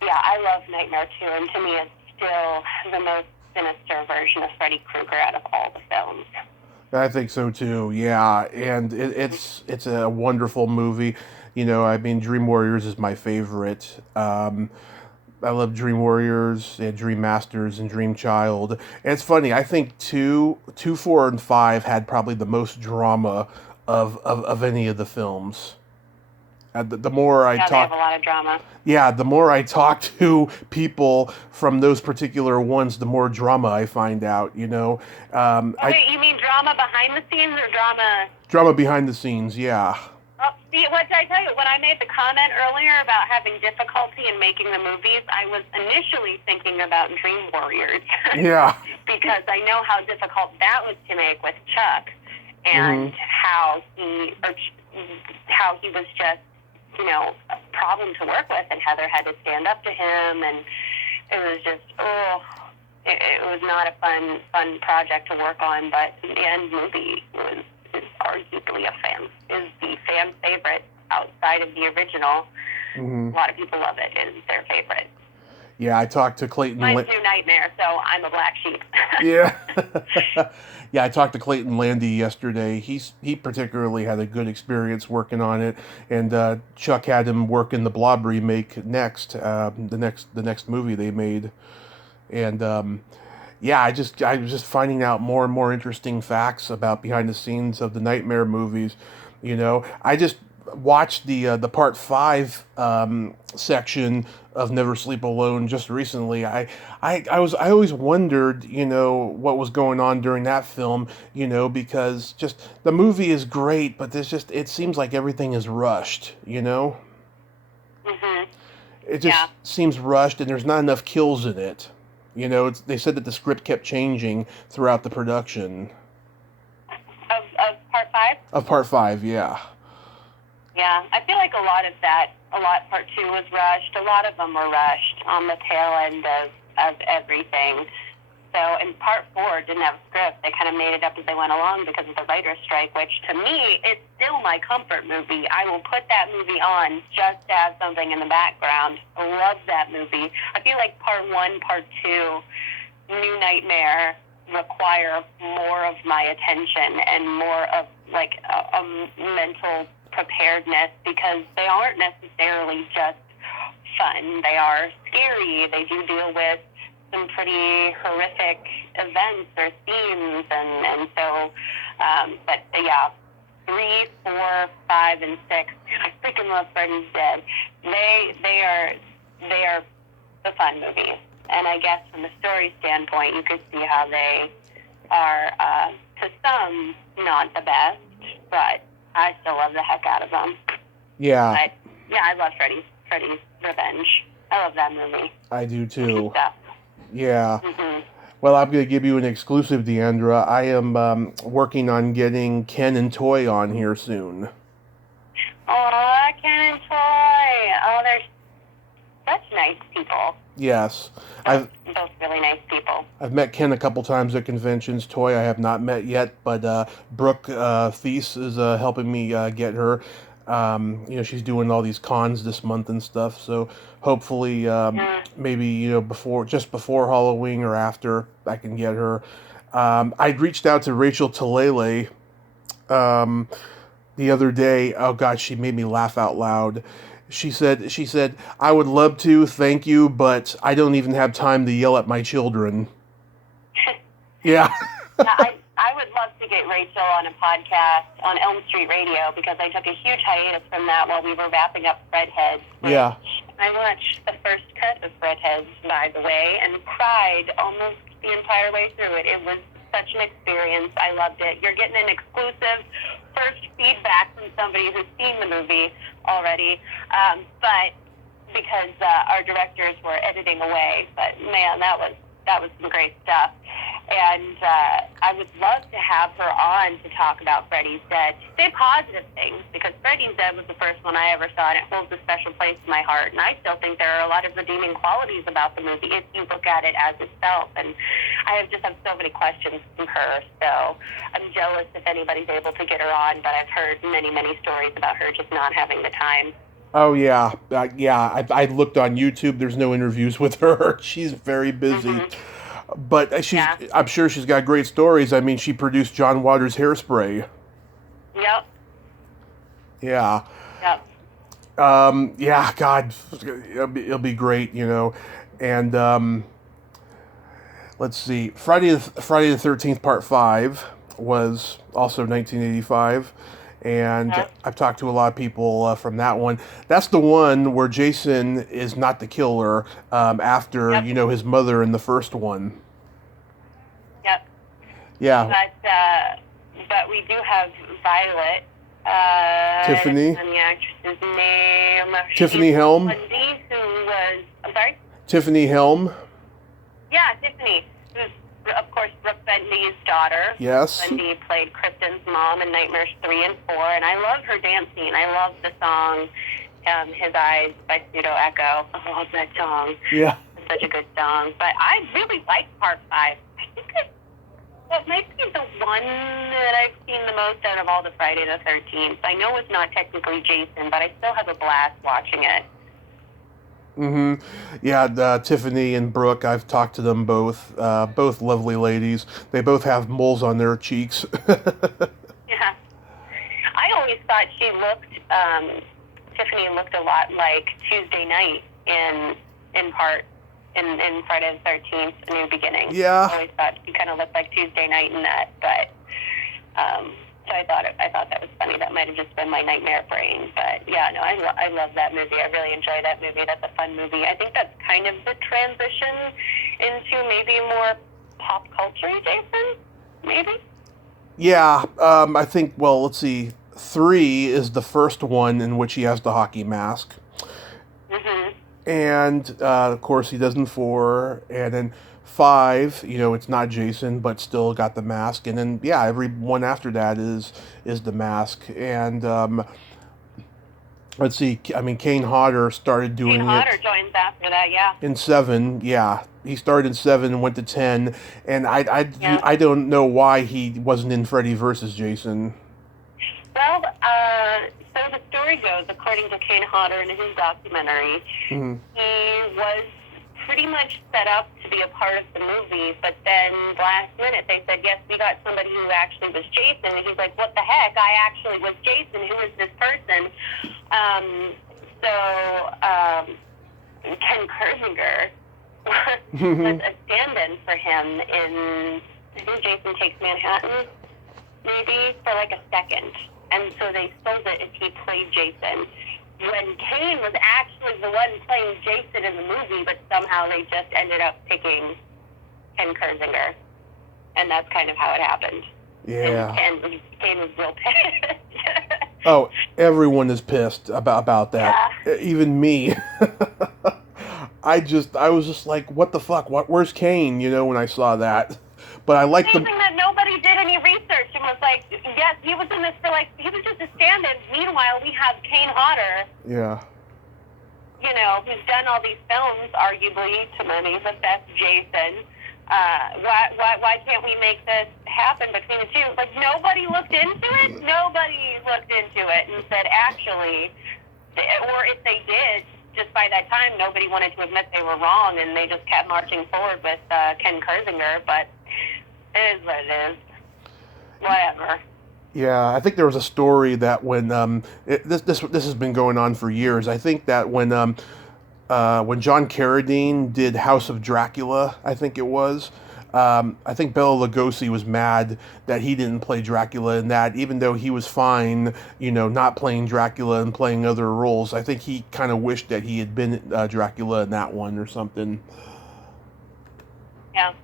yeah, I love Nightmare 2, and to me it's still the most sinister version of Freddy Krueger out of all the films. I think so too. Yeah, and it's a wonderful movie. I mean, Dream Warriors is my favorite. I love Dream Warriors and Dream Masters and Dream Child. And it's funny. I think 2, 4, and 5 had probably the most drama of any of the films. The more I They talk, have a lot of drama. yeah, the more I talk to people from those particular ones, the more drama I find out. Wait, you mean drama behind the scenes or drama? Drama behind the scenes, yeah. Oh, see, what did I tell you? When I made the comment earlier about having difficulty in making the movies, I was initially thinking about Dream Warriors. Yeah. Because I know how difficult that was to make with Chuck, and how he was just, a problem to work with, and Heather had to stand up to him, and it was just, it was not a fun project to work on, but the end movie is arguably the fan favorite outside of the original. Mm-hmm. A lot of people love it. It is their favorite. Yeah, I talked to Clayton. Mine's New Nightmare, so I'm a black sheep. Yeah. Yeah, I talked to Clayton Landy yesterday. He particularly had a good experience working on it, and Chuck had him work in the Blob remake next, the next movie they made, and yeah, I was just finding out more and more interesting facts about behind the scenes of the Nightmare movies. watched the part 5 section of Never Sleep Alone just recently. I always wondered, what was going on during that film, because just the movie is great, but it seems like everything is rushed. Mhm. It just seems rushed, and there's not enough kills in it. They said that the script kept changing throughout the production Of part 5? of part 5. Yeah. Yeah, I feel like part 2 was rushed. A lot of them were rushed on the tail end of everything. So, and part 4 didn't have a script. They kind of made it up as they went along because of the writer's strike, which to me, is still my comfort movie. I will put that movie on just to have something in the background. I love that movie. I feel like part 1, part 2, New Nightmare require more of my attention and more of like a mental preparedness, because they aren't necessarily just fun. They are scary. They do deal with some pretty horrific events or themes, and so, but yeah, 3, 4, 5, and 6. I freaking love Freddy's Dead. They are the fun movies, and I guess from the story standpoint, you could see how they are to some not the best, but I still love the heck out of them. Yeah. But yeah, I love Freddy's Revenge. I love that movie. I do too. Stuff. Yeah. Mm-hmm. Well, I'm going to give you an exclusive, Diandra. I am working on getting Ken and Toy on here soon. Aw, Ken and Toy. Oh, they're such nice people. Yes. Both really nice people. I've met Ken a couple times at conventions. Toy I have not met yet, but Brooke Thies is helping me get her. She's doing all these cons this month and stuff, so hopefully maybe just before Halloween or after I can get her. I'd reached out to Rachel Talele the other day. Oh God, she made me laugh out loud. She said, I would love to, thank you, but I don't even have time to yell at my children. Yeah. I would love to get Rachel on a podcast on Elm Street Radio, because I took a huge hiatus from that while we were wrapping up Fredheads. Yeah. I watched the first cut of Fredheads, by the way, and cried almost the entire way through it. It was such an experience. I loved it. You're getting an exclusive first feedback from somebody who's seen the movie already, but because our directors were editing away. But man, that was some great stuff. And I would love to have her on to talk about Freddy's Dead, to say positive things, because Freddy's Dead was the first one I ever saw, and it holds a special place in my heart. And I still think there are a lot of redeeming qualities about the movie if you look at it as itself. And I just have so many questions from her, so I'm jealous if anybody's able to get her on, but I've heard many, many stories about her just not having the time. Oh, yeah. I looked on YouTube. There's no interviews with her. She's very busy. Mm-hmm. But I'm sure she's got great stories. I mean, she produced John Waters' Hairspray. Yep. Yeah. Yep. Yeah, God, it'll be great, And let's see, Friday the 13th, Part 5 was also 1985. And I've talked to a lot of people from that one. That's the one where Jason is not the killer after, his mother in the first one. Yep. Yeah. But we do have Violet. Tiffany. And the actress's name. Tiffany Helm. I'm sorry? Tiffany Helm. Yeah, Tiffany. Who's, of course, Brooke Bendy's daughter. Yes. Bendy played Krypton's mom in Nightmares 3 and 4, and I love her dancing. I love the song His Eyes by Pseudo Echo. I love that song. Yeah. It's such a good song. But I really like Part 5. I think it might be the one that I've seen the most out of all the Friday the 13th. I know it's not technically Jason, but I still have a blast watching it. Mm-hmm. Yeah, Tiffany and Brooke, I've talked to them both. Both lovely ladies. They both have moles on their cheeks. Yeah. I always thought Tiffany looked a lot like Tuesday Night in Friday the 13th, New Beginning. Yeah. I always thought she kind of looked like Tuesday Night in that, but So I thought that was funny. That might have just been my nightmare brain. But yeah, no, I love that movie. I really enjoy that movie. That's a fun movie. I think that's kind of the transition into maybe more pop culture, Jason. Maybe. Yeah, I think. Well, let's see. 3 is the first one in which he has the hockey mask. Mhm. And of course he does in 4, and then 5, it's not Jason, but still got the mask, and then every one after that is the mask. And let's see, I mean, Kane Hodder started doing Kane Hodder joins after that, yeah. in 7. Yeah, he started in 7 and went to 10, and Yeah. I don't know why he wasn't in Freddy versus Jason. Well, so the story goes, according to Kane Hodder in his documentary, Mhm. he was pretty much set up to be a part of the movie, but then last minute they said, yes, we got somebody who actually was Jason. And he's like, what the heck? I actually was Jason. Who is this person? Ken Kersinger was a stand-in for him in, I think Jason Takes Manhattan, maybe, for like a second. And so they sold it if he played Jason, when Kane was actually the one playing Jason in the movie, but somehow they just ended up picking Ken Kersinger. And that's kind of how it happened. Yeah. And Kane was real pissed. Oh, everyone is pissed about that. Yeah. Even me. I was just like, what the fuck? Where's Kane? When I saw that. But I like the. Amazing that nobody did any research and was like, yes, he was in this for he was just a stand-in. Meanwhile, we have Kane Hodder. Yeah. Who's done all these films, arguably to many, but that's Jason. Why can't we make this happen between the two? Like, nobody looked into it. Nobody looked into it and said, actually, or if they did, just by that time, nobody wanted to admit they were wrong, and they just kept marching forward with Ken Kersinger. But it is what it is. Whatever. Yeah, I think there was a story that when this has been going on for years. I think that when John Carradine did House of Dracula, I think it was. I think Bela Lugosi was mad that he didn't play Dracula in that, even though he was fine, not playing Dracula and playing other roles. I think he kind of wished that he had been Dracula in that one or something. Yeah.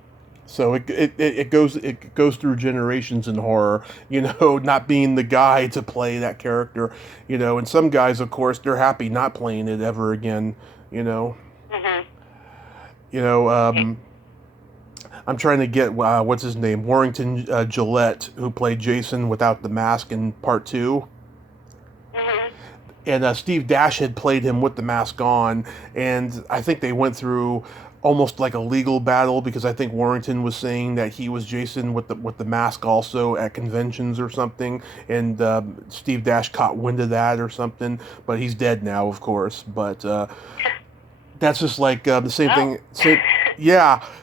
So it goes through generations in horror, not being the guy to play that character, and some guys, of course, they're happy not playing it ever again, Mm-hmm. I'm trying to get what's his name, Warrington Gillette, who played Jason without the mask in part 2. Mm-hmm. And Steve Dash had played him with the mask on, and I think they went through almost like a legal battle, because I think Warrington was saying that he was Jason with the mask also at conventions or something, and Steve Dash caught wind of that or something, but he's dead now, of course. But that's just like the same thing.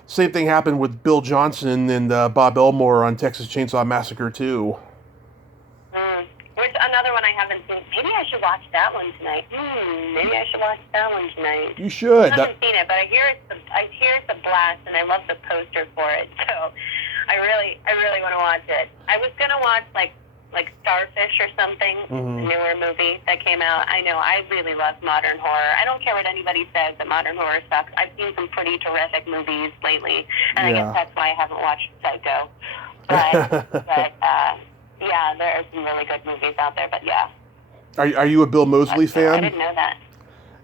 Same thing happened with Bill Johnson and Bob Elmore on Texas Chainsaw Massacre 2. Which another one I haven't seen. Maybe I should watch that one tonight. Maybe I should watch that one tonight. You should. I haven't seen it, but I hear it's a blast, and I love the poster for it. So I really want to watch it. I was gonna watch like Starfish or something, a newer movie that came out. I know I really love modern horror. I don't care what anybody says that modern horror sucks. I've seen some pretty terrific movies lately, and I guess that's why I haven't watched Psycho. But yeah, there are some really good movies out there. But yeah. Are you a Bill Moseley fan? I didn't know that.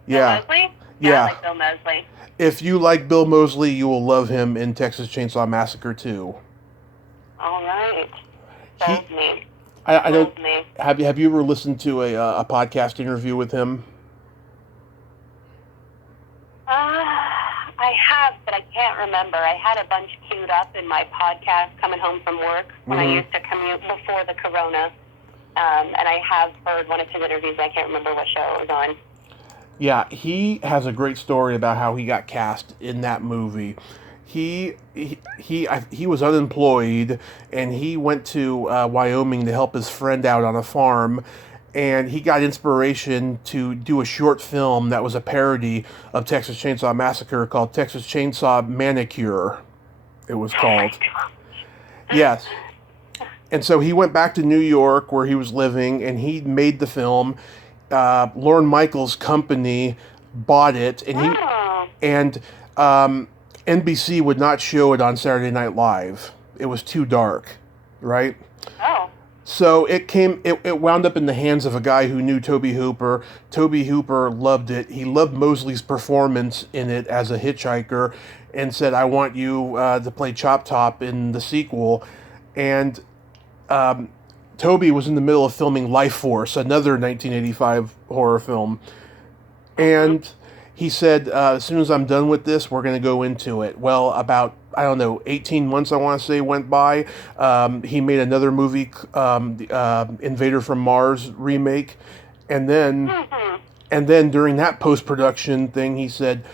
Yeah. Bill Moseley? Yeah. I like Bill Moseley. If you like Bill Moseley, you will love him in Texas Chainsaw Massacre 2. All right. Sold me. I don't. Have you ever listened to a podcast interview with him? I have, but I can't remember. I had a bunch queued up in my podcast coming home from work when I used to commute before the corona. And I have heard one of his interviews. I can't remember what show it was on. Yeah, he has a great story about how he got cast in that movie. He was unemployed, and he went to Wyoming to help his friend out on a farm, and he got inspiration to do a short film that was a parody of Texas Chainsaw Massacre called Texas Chainsaw Manicure, it was called. Yes. And so he went back to New York where he was living, and he made the film. Lorne Michaels' company bought it, and Oh. and NBC would not show it on Saturday Night Live. It was too dark, right? Oh. So it wound up in the hands of a guy who knew Tobe Hooper. Tobe Hooper loved it. He loved Mosley's performance in it as a hitchhiker, and said, "I want you to play Chop Top in the sequel." And Toby was in the middle of filming Life Force, another 1985 horror film, and he said, "As soon as I'm done with this, we're going to go into it." Well, about, I don't know, 18 months, I want to say, went by. He made another movie, Invader from Mars remake, and then during that post production thing, he said,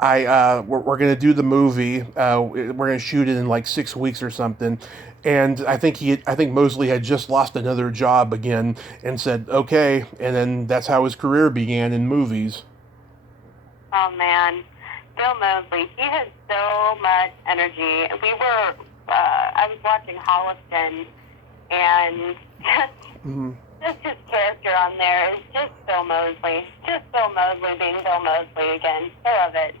we're going to do the movie. We're going to shoot it in like 6 weeks or something." And I think Mosley had just lost another job again, and said, "Okay." And then that's how his career began in movies. Oh man, Bill Mosley, he has so much energy. I was watching Holliston, and just his character on there is just Bill Mosley. Just Bill Mosley being Bill Mosley again. I love it.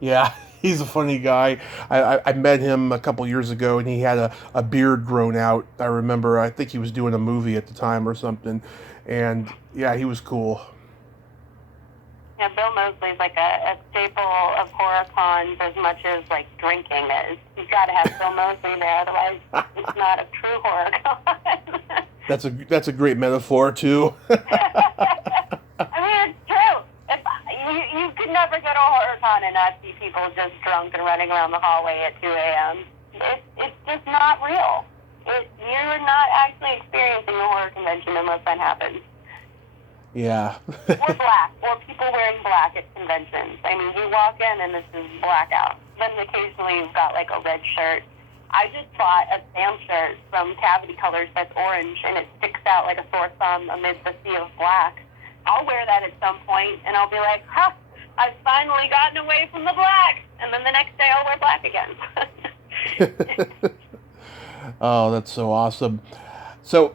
Yeah, he's a funny guy. I met him a couple years ago, and he had a beard grown out. I remember, I think he was doing a movie at the time or something. And yeah, he was cool. Yeah, Bill Mosley's like a staple of horror cons as much as like drinking is. You've got to have Bill Mosley there, otherwise it's not a true horror con. That's a great metaphor too. I mean, it's true. You could never go to a horror con and not see people just drunk and running around the hallway at 2 a.m. It's just not real. You're not actually experiencing a horror convention unless that happens. Yeah. Or black, or people wearing black at conventions. I mean, you walk in and this is blackout. Then occasionally you've got like a red shirt. I just bought a Sam shirt from Cavity Colors that's orange, and it sticks out like a sore thumb amid the sea of black. I'll wear that at some point, and I'll be like, I've finally gotten away from the black. And then the next day I'll wear black again. Oh, that's so awesome. So,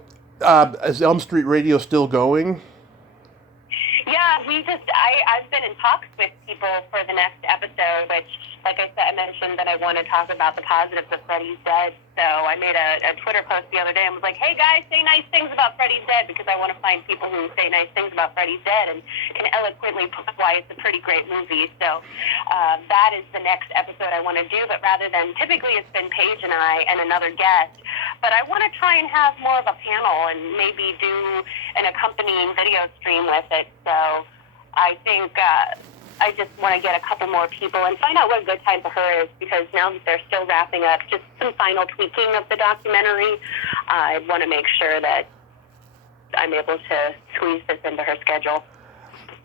is Elm Street Radio still going? Yeah, I've been in talks with people for the next episode, which, like I said, I mentioned that I want to talk about the positives of Freddy's Dead. So I made a Twitter post the other day and was like, hey guys, say nice things about Freddy's Dead, because I want to find people who say nice things about Freddy's Dead and can eloquently put why it's a pretty great movie. So that is the next episode I want to do, but rather than, typically it's been Paige and I and another guest, but I want to try and have more of a panel and maybe do an accompanying video stream with it. So I think I just want to get a couple more people and find out what a good time for her is, because now that they're still wrapping up just some final tweaking of the documentary, I want to make sure that I'm able to squeeze this into her schedule.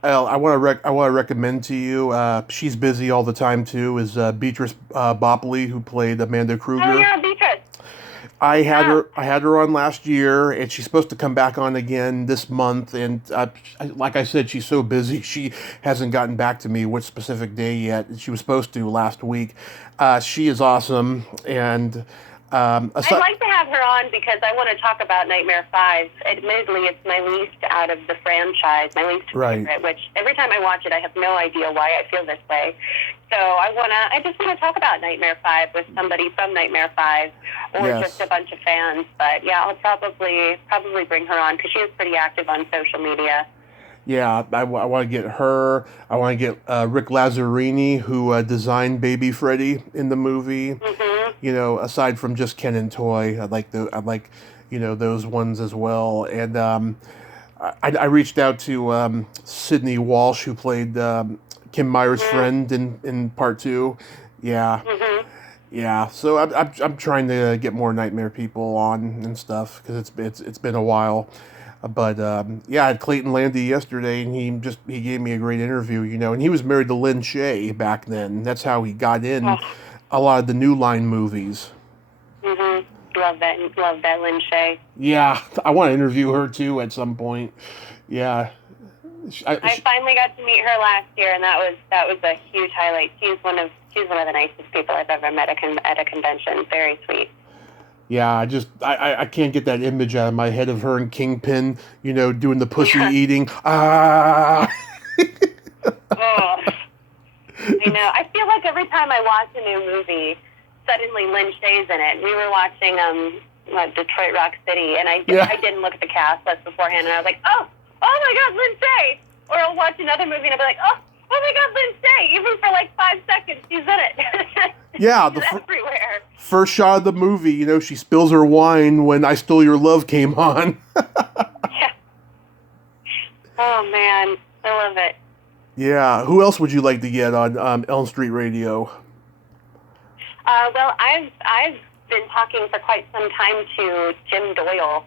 Well, I want to recommend to you. She's busy all the time too. Is Beatrice Bopley, who played Amanda Kruger? Oh yeah, Beatrice. I had her on last year, and she's supposed to come back on again this month. And like I said, she's so busy, she hasn't gotten back to me which specific day yet. She was supposed to last week. She is awesome, and I'd like to have her on because I want to talk about Nightmare 5. Admittedly, it's my least out of the franchise, my least favorite, which every time I watch it, I have no idea why I feel this way. So I just want to talk about Nightmare 5 with somebody from Nightmare 5 or just a bunch of fans. But yeah, I'll probably bring her on because she is pretty active on social media. Yeah, I want to get her. I want to get Rick Lazzarini, who designed Baby Freddy in the movie. Mm-hmm. You know, aside from just Ken and Toy, I like those ones as well. And I reached out to Sydney Walsh, who played Kim Meyer's friend in part 2. Yeah. Mm-hmm. Yeah, so I'm trying to get more Nightmare people on and stuff, because it's been a while. But yeah, I had Clayton Landy yesterday, and he gave me a great interview, and he was married to Lynn Shay back then. That's how he got in a lot of the New Line movies. Mhm. Love that Lynn Shay. Yeah, I want to interview her too at some point. Yeah. I finally got to meet her last year, and that was a huge highlight. She's one of the nicest people I've ever met at a convention. Very sweet. Yeah, I can't get that image out of my head of her and Kingpin, doing the pussy Yeah. eating. Ah. Oh, I know. I feel like every time I watch a new movie, suddenly Lynn Shay's in it. We were watching Detroit Rock City, and Yeah. I didn't look at the cast list beforehand, and I was like, oh my God, Lynn Shay! Or I'll watch another movie, and I'll be like, oh my God, Lynn Shay! Even for like 5 seconds, she's in it. Yeah, She's everywhere. first shot of the movie, she spills her wine when I Stole Your Love came on. Yeah. Oh man, I love it. Yeah, who else would you like to get on Elm Street Radio? Well, I've been talking for quite some time to Jim Doyle,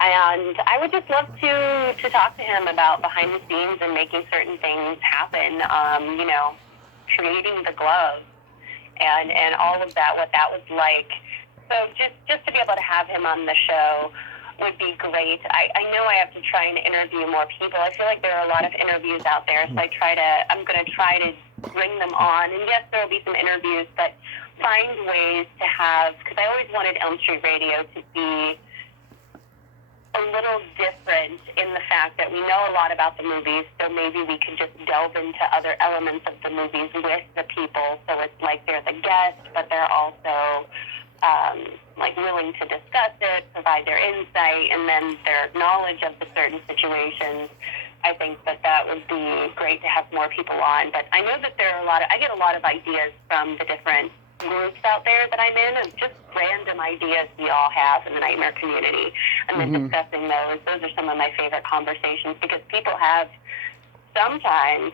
and I would just love to talk to him about behind the scenes and making certain things happen. Creating the glove and all of that, what that was like. So just to be able to have him on the show would be great. I know I have to try and interview more people. I feel like there are a lot of interviews out there, so I'm going to try to bring them on. And yes, there will be some interviews, but find ways to have, because I always wanted Elm Street Radio to be a little different in the fact that we know a lot about the movies, so maybe we could just delve into other elements of the movies with the people. So it's like they're the guest, but they're also willing to discuss it, provide their insight, and then their knowledge of the certain situations. I think that would be great to have more people on. But I know that I get a lot of ideas from the different groups out there that I'm in, and just random ideas we all have in the nightmare community, and then discussing those. Those are some of my favorite conversations, because people have sometimes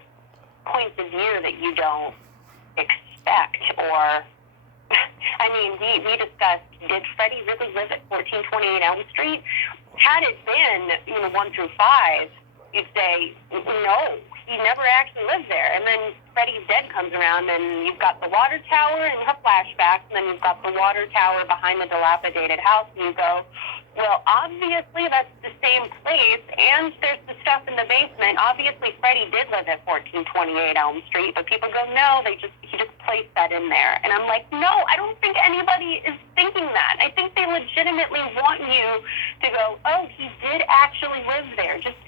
points of view that you don't expect. Or, I mean, we discussed, did Freddie really live at 1428 Elm Street? Had it been 1 through 5, you'd say, no, he never actually lived there. And then Freddie's Dead comes around, and you've got the water tower and her flashbacks, and then you've got the water tower behind the dilapidated house, and you go, well, obviously that's the same place, and there's the stuff in the basement. Obviously Freddie did live at 1428 Elm Street, but people go, no, he just placed that in there. And I'm like, no, I don't think anybody is thinking that. I think they legitimately want you to go, oh, he did actually live there. Just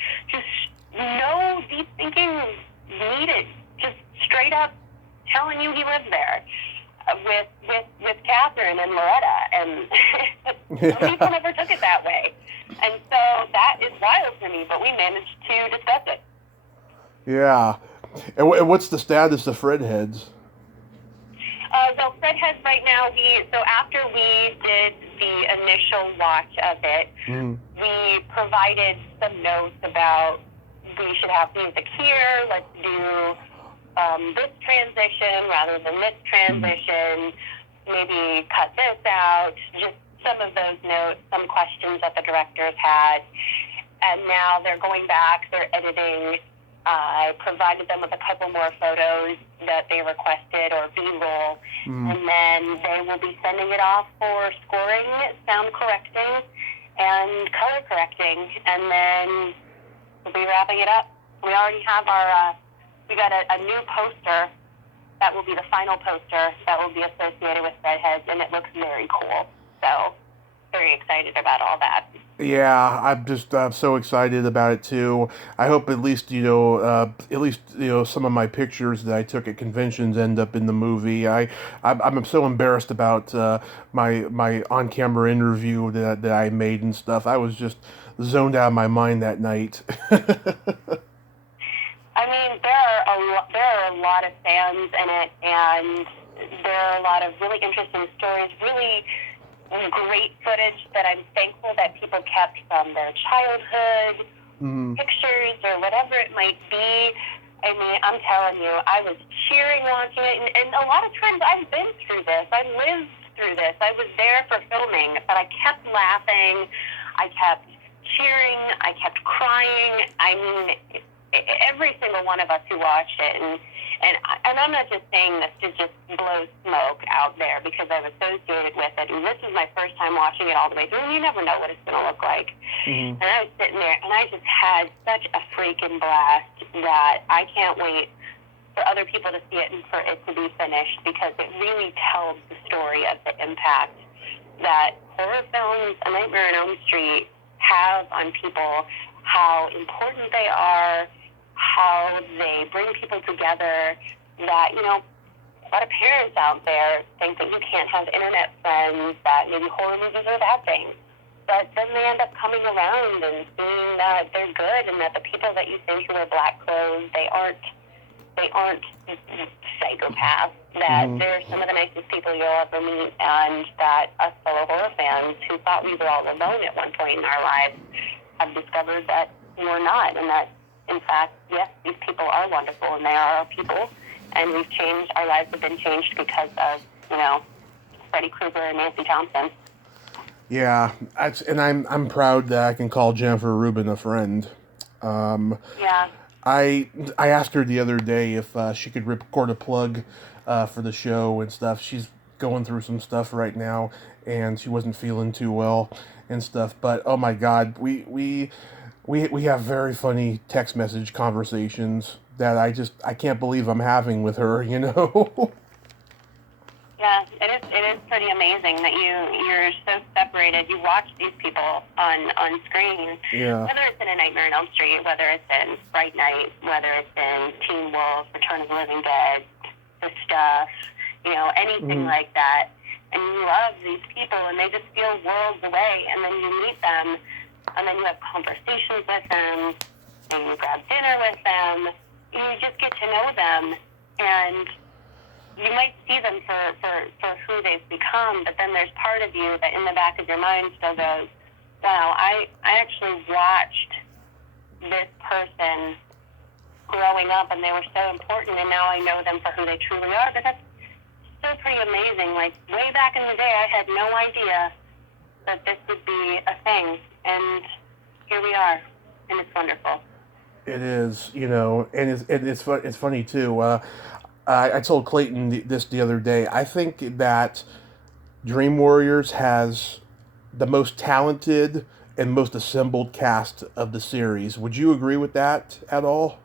no deep thinking needed. Just straight up telling you he lived there with Catherine and Loretta, and some people never took it that way, and so that is wild for me. But we managed to discuss it. Yeah, and what's the status of Fred Heads? Well, Fred Heads right now, after we did the initial watch of it, we provided some notes about we should have music here. Let's do this transition rather than this transition. Maybe cut this out. Just some of those notes, some questions that the directors had. And now they're going back, they're editing. I provided them with a couple more photos that they requested, or B-roll, and then they will be sending it off for scoring, sound correcting, and color correcting, and then we'll be wrapping it up. We already have we got a new poster that will be the final poster that will be associated with Fred Heads, and it looks very cool. So, very excited about all that. Yeah, I'm so excited about it too. I hope at least some of my pictures that I took at conventions end up in the movie. I'm so embarrassed about my on camera interview that I made and stuff. I was just zoned out of my mind that night. I mean, there are a lot of fans in it, and there are a lot of really interesting stories, really great footage that I'm thankful that people kept from their childhood, pictures or whatever it might be. I mean, I'm telling you, I was cheering watching it, and a lot of times I've been through this. I lived through this. I was there for filming, but I kept laughing. I kept cheering. I kept crying. I mean, every single one of us who watched it, and I'm not just saying this to just blow smoke out there, because I've associated with it, and this is my first time watching it all the way through, and you never know what it's going to look like. And I was sitting there, and I just had such a freaking blast that I can't wait for other people to see it and for it to be finished, because it really tells the story of the impact that horror films, A Nightmare on Elm Street, have on people, how important they are, how they bring people together, that, you know, a lot of parents out there think that you can't have internet friends, that maybe horror movies are a bad thing. But then they end up coming around and seeing that they're good, and that the people that you think who wear black clothes, they aren't psychopaths, that they're some of the nicest people you'll ever meet, and that us fellow horror fans who thought we were all alone at one point in our lives have discovered that we're not, and that, in fact, yes, these people are wonderful, and they are our people, and we've changed, our lives have been changed because of, you know, Freddy Krueger and Nancy Thompson. Yeah, and I'm proud that I can call Jennifer Rubin a friend. Yeah. I asked her the other day if she could record a plug for the show and stuff. She's going through some stuff right now, and she wasn't feeling too well and stuff. But oh my God, we have very funny text message conversations that I can't believe I'm having with her. You know. Yeah, it is pretty amazing that you're so separated. You watch these people on screen, Yeah. whether it's in A Nightmare on Elm Street, whether it's in Fright Night, whether it's in Teen Wolf, Return of the Living Dead, The Stuff, you know, anything like that. And you love these people, and they just feel worlds away. And then you meet them, and then you have conversations with them, and you grab dinner with them. You just get to know them, and you might see them for who they've become, but then there's part of you that in the back of your mind still goes, wow, I actually watched this person growing up, and they were so important, and now I know them for who they truly are. But that's still pretty amazing. Like, way back in the day, I had no idea that this would be a thing, and here we are, and it's wonderful. It is, you know, and it's funny too. I told Clayton this the other day. I think that Dream Warriors has the most talented and most assembled cast of the series. Would you agree with that at all?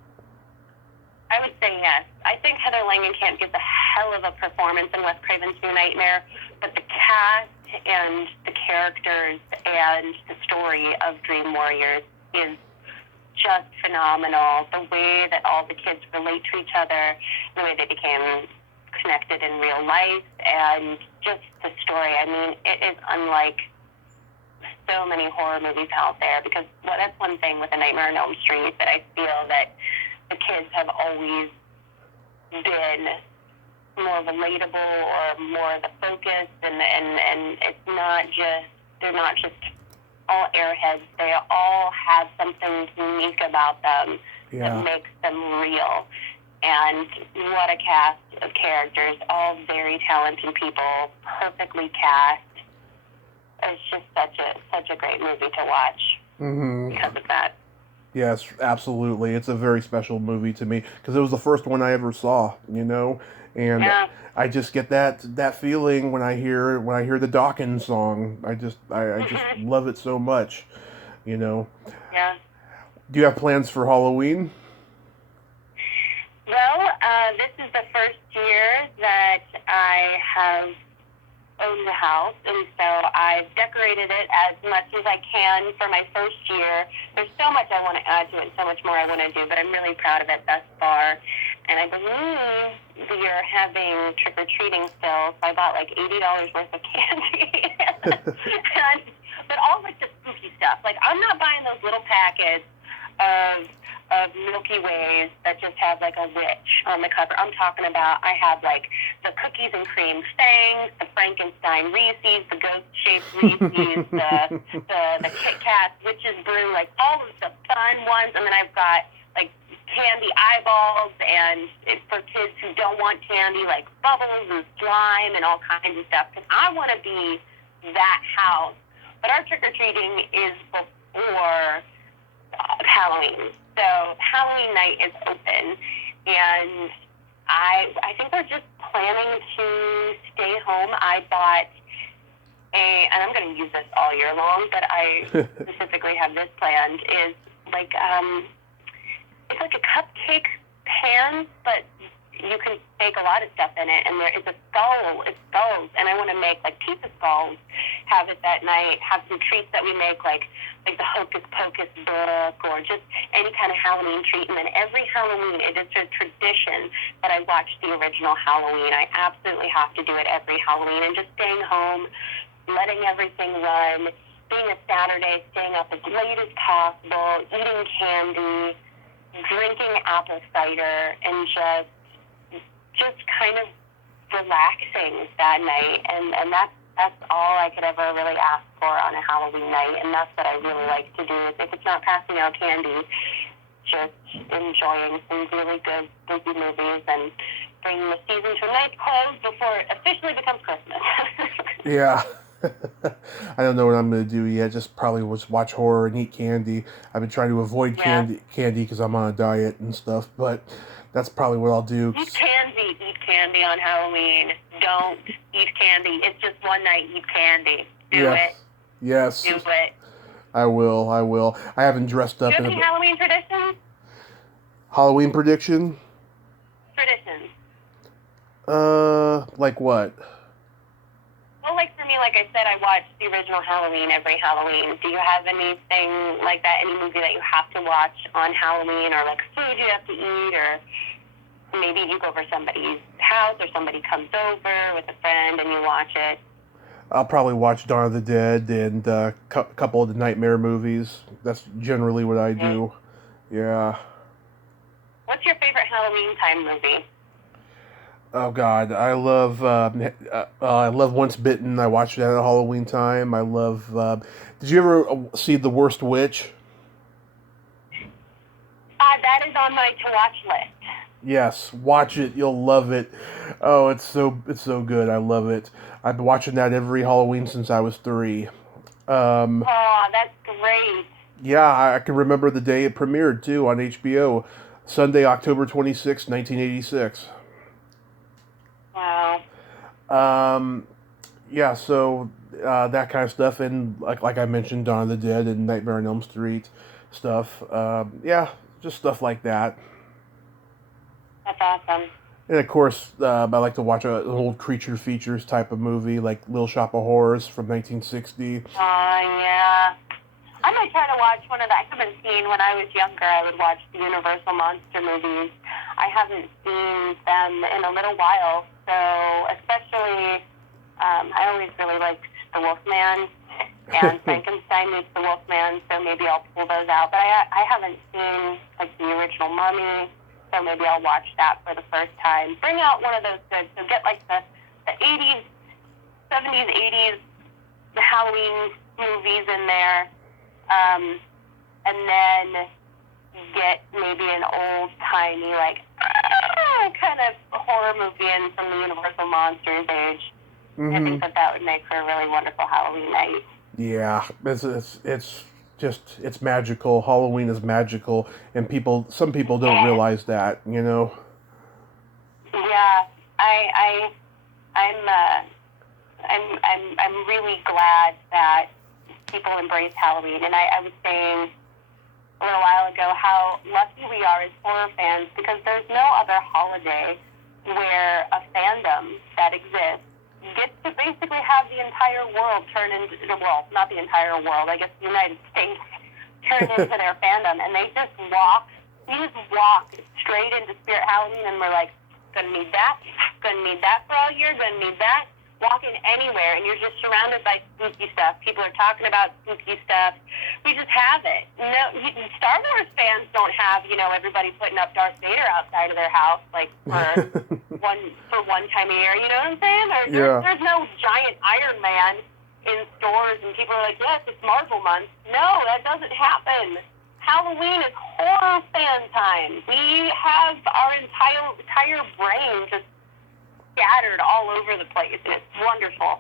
I would say yes. I think Heather Langenkamp gives a hell of a performance in Wes Craven's New Nightmare, but the cast and the characters and the story of Dream Warriors is just phenomenal. The way that all the kids relate to each other, the way they became connected in real life, and just the story. I mean, it is unlike so many horror movies out there, because that's one thing with A Nightmare on Elm Street, that I feel that the kids have always been more relatable or more the focus, and it's not just, they're not just all airheads. They all have something unique about them that makes them real. And what a cast of characters, all very talented people, perfectly cast. It's just such a great movie to watch because of that. Yes, absolutely. It's a very special movie to me because it was the first one I ever saw, you know, and I just get that feeling when I hear the Dawkins song. I just love it so much, you know. Yeah. Do you have plans for Halloween? Well, this is the first year that I have owned the house, and so I've decorated it as much as I can for my first year. There's so much I want to add to it and so much more I want to do, but I'm really proud of it thus far. And I believe we are having trick-or-treating still, so I bought like $80 worth of candy. But all like the spooky stuff. Like, I'm not buying those little packets of Milky Ways that just have like a witch on the cover. I'm talking about, I have like the cookies and cream fangs, the Frankenstein Reese's, the ghost-shaped Reese's, the Kit Kat witch's brew, like all of the fun ones. And then I've got like candy eyeballs, and for kids who don't want candy, like bubbles and slime and all kinds of stuff. Because I want to be that house. But our trick-or-treating is before Halloween. So Halloween night is open, and I think we're just planning to stay home. I bought and I'm going to use this all year long, but I specifically have this planned, is like, it's like a cupcake pan, but you can bake a lot of stuff in it, and there is a skull, it's skulls, and I want to make like pizza skulls have it that night, have some treats that we make, like the Hocus Pocus book or just any kind of Halloween treat. And then every Halloween, it is a tradition that I watch the original Halloween. I absolutely have to do it every Halloween. And just staying home, letting everything run, being a Saturday, staying up as late as possible, eating candy, drinking apple cider, and just kind of relaxing that night. And that's all I could ever really ask for on a Halloween night, and that's what I really like to do. If it's not passing out candy, just enjoying some really good spooky movies and bringing the season to a nice close before it officially becomes Christmas. Yeah. I don't know what I'm going to do yet. Just probably just watch horror and eat candy. I've been trying to avoid candy because I'm on a diet and stuff, but that's probably what I'll do. Eat candy on Halloween. Don't eat candy. It's just one night. Eat candy. Do it. Yes. Do it. I will. I haven't dressed up. Do you have any Halloween traditions? Halloween prediction? Traditions. Like what? Well, like for me, like I said, I watch the original Halloween every Halloween. Do you have anything like that, any movie that you have to watch on Halloween, or like food you have to eat, or maybe you go over somebody's house or somebody comes over with a friend and you watch it? I'll probably watch Dawn of the Dead and a couple of the Nightmare movies. That's generally what I do. Yeah. What's your favorite Halloween time movie? Oh God, I love Once Bitten. I watched that at Halloween time. I love. Did you ever see The Worst Witch? That is on my to watch list. Yes, watch it. You'll love it. Oh, it's so good. I love it. I've been watching that every Halloween since I was 3. Oh, that's great. Yeah, I can remember the day it premiered too on HBO, Sunday, October 26, 1986. Wow. Yeah, so that kind of stuff, and like I mentioned, Dawn of the Dead and Nightmare on Elm Street stuff. Yeah, just stuff like that. That's awesome. And of course, I like to watch an old creature features type of movie, like Little Shop of Horrors from 1960. Yeah. I might try to watch one of the, I haven't seen, when I was younger, I would watch the Universal Monster movies. I haven't seen them in a little while, so especially, I always really liked The Wolfman, and Frankenstein meets the Wolfman, so maybe I'll pull those out. But I haven't seen, like, the original Mummy, so maybe I'll watch that for the first time. Bring out one of those good, so get, like, the 80s, 70s, 80s, the Halloween movies in there. And then get maybe an old-timey, like, kind of horror movie in from the Universal Monsters age. Mm-hmm. I think that would make for a really wonderful Halloween night. Yeah, it's magical. Halloween is magical, and some people don't realize that, you know. Yeah, I'm really glad that people embrace Halloween. And I was saying a little while ago how lucky we are as horror fans, because there's no other holiday where a fandom that exists gets to basically have the entire world turn into, well, not the entire world, I guess the United States turn into their fandom. And we just walk straight into Spirit Halloween, and we're like, gonna need that for all year, gonna need that. Walk in anywhere, and you're just surrounded by spooky stuff. People are talking about spooky stuff. We just have it. No, Star Wars fans don't have, everybody putting up Darth Vader outside of their house, like, for one time a year. You know what I'm saying? There's no giant Iron Man in stores, and people are like, yes, it's Marvel month. No, that doesn't happen. Halloween is horror fan time. We have our entire brain just scattered all over the place, and it's wonderful.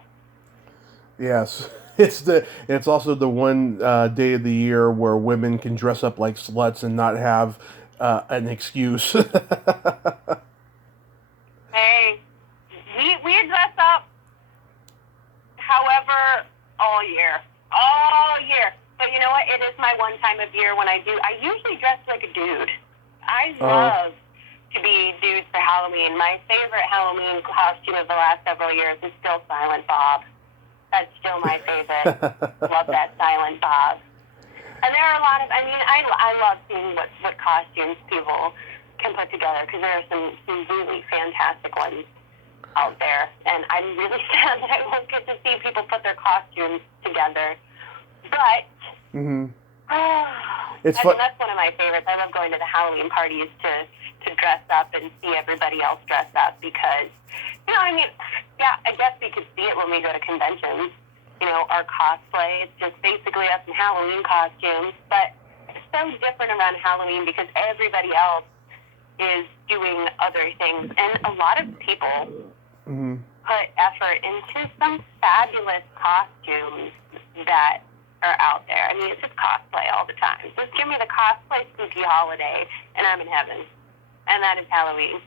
Yes, it's also the one day of the year where women can dress up like sluts and not have an excuse. Hey, we dress up, however, all year. But you know what? It is my one time of year when I usually dress like a dude. I love to be dudes for Halloween. My favorite Halloween costume of the last several years is still Silent Bob. That's still my favorite. Love that Silent Bob. And there are a lot of, I love seeing what costumes people can put together, because there are some really fantastic ones out there. And I'm really sad that I won't get to see people put their costumes together. But, that's one of my favorites. I love going to the Halloween parties to dress up and see everybody else dress up, because, I guess we could see it when we go to conventions. Our cosplay, it's just basically us in Halloween costumes, but it's so different around Halloween because everybody else is doing other things, and a lot of people put effort into some fabulous costumes that are out there. It's just cosplay all the time. Just give me the cosplay spooky holiday, and I'm in heaven. And that is Halloween.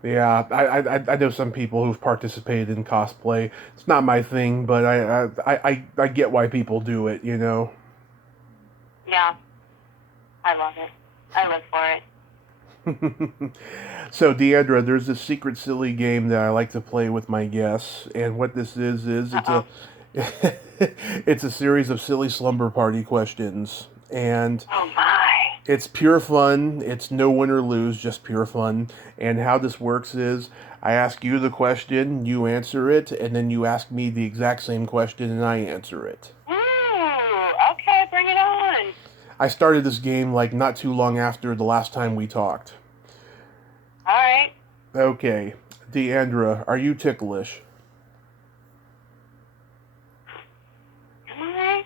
Yeah, I know some people who've participated in cosplay. It's not my thing, but I get why people do it, Yeah, I love it. I live for it. So, Diandra, there's this secret silly game that I like to play with my guests, and what this is it's a series of silly slumber party questions, and oh my. It's pure fun. It's no win or lose, just pure fun. And how this works is I ask you the question, you answer it, and then you ask me the exact same question and I answer it. Okay, bring it on. I started this game not too long after the last time we talked. All right. Okay. Diandra, are you ticklish? Am I?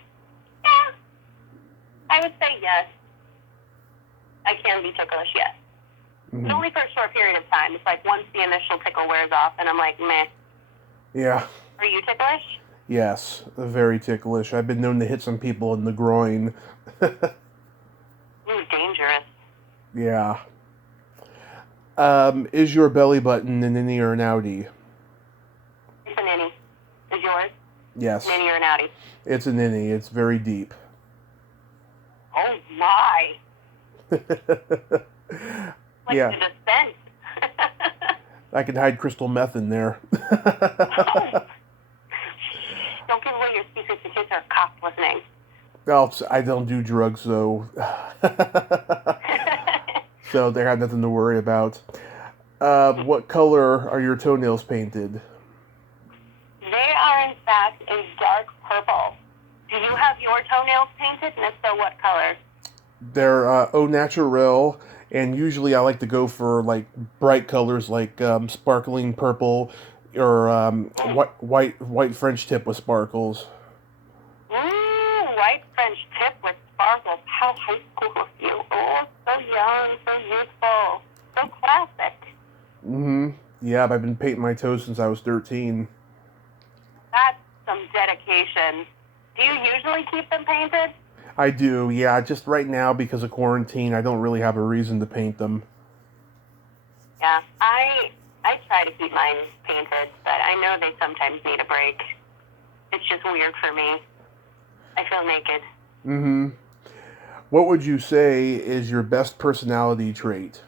Yeah. I would say yes. I can be ticklish, yes. But only for a short period of time. It's once the initial tickle wears off, and I'm like, meh. Yeah. Are you ticklish? Yes, very ticklish. I've been known to hit some people in the groin. Ooh, dangerous. Yeah. Is your belly button an innie or an outie? It's an innie. Is yours? Yes. An innie or an outie? It's an innie. It's very deep. Oh, my. Yeah. The descent. I can hide crystal meth in there. Oh. Don't give away your secrets in case there are cops listening. Well, I don't do drugs, though. So they have nothing to worry about. What color are your toenails painted? They are, in fact, a dark purple. Do you have your toenails painted? And if so, what color? They're au naturel, and usually I like to go for bright colors like sparkling purple or white French tip with sparkles. White French tip with sparkles. How high school of you. Oh, so young, so youthful, so classic. Yeah, I've been painting my toes since I was 13. That's some dedication. Do you usually keep them painted? I do, yeah. Just right now, because of quarantine, I don't really have a reason to paint them. Yeah, I try to keep mine painted, but I know they sometimes need a break. It's just weird for me. I feel naked. What would you say is your best personality trait?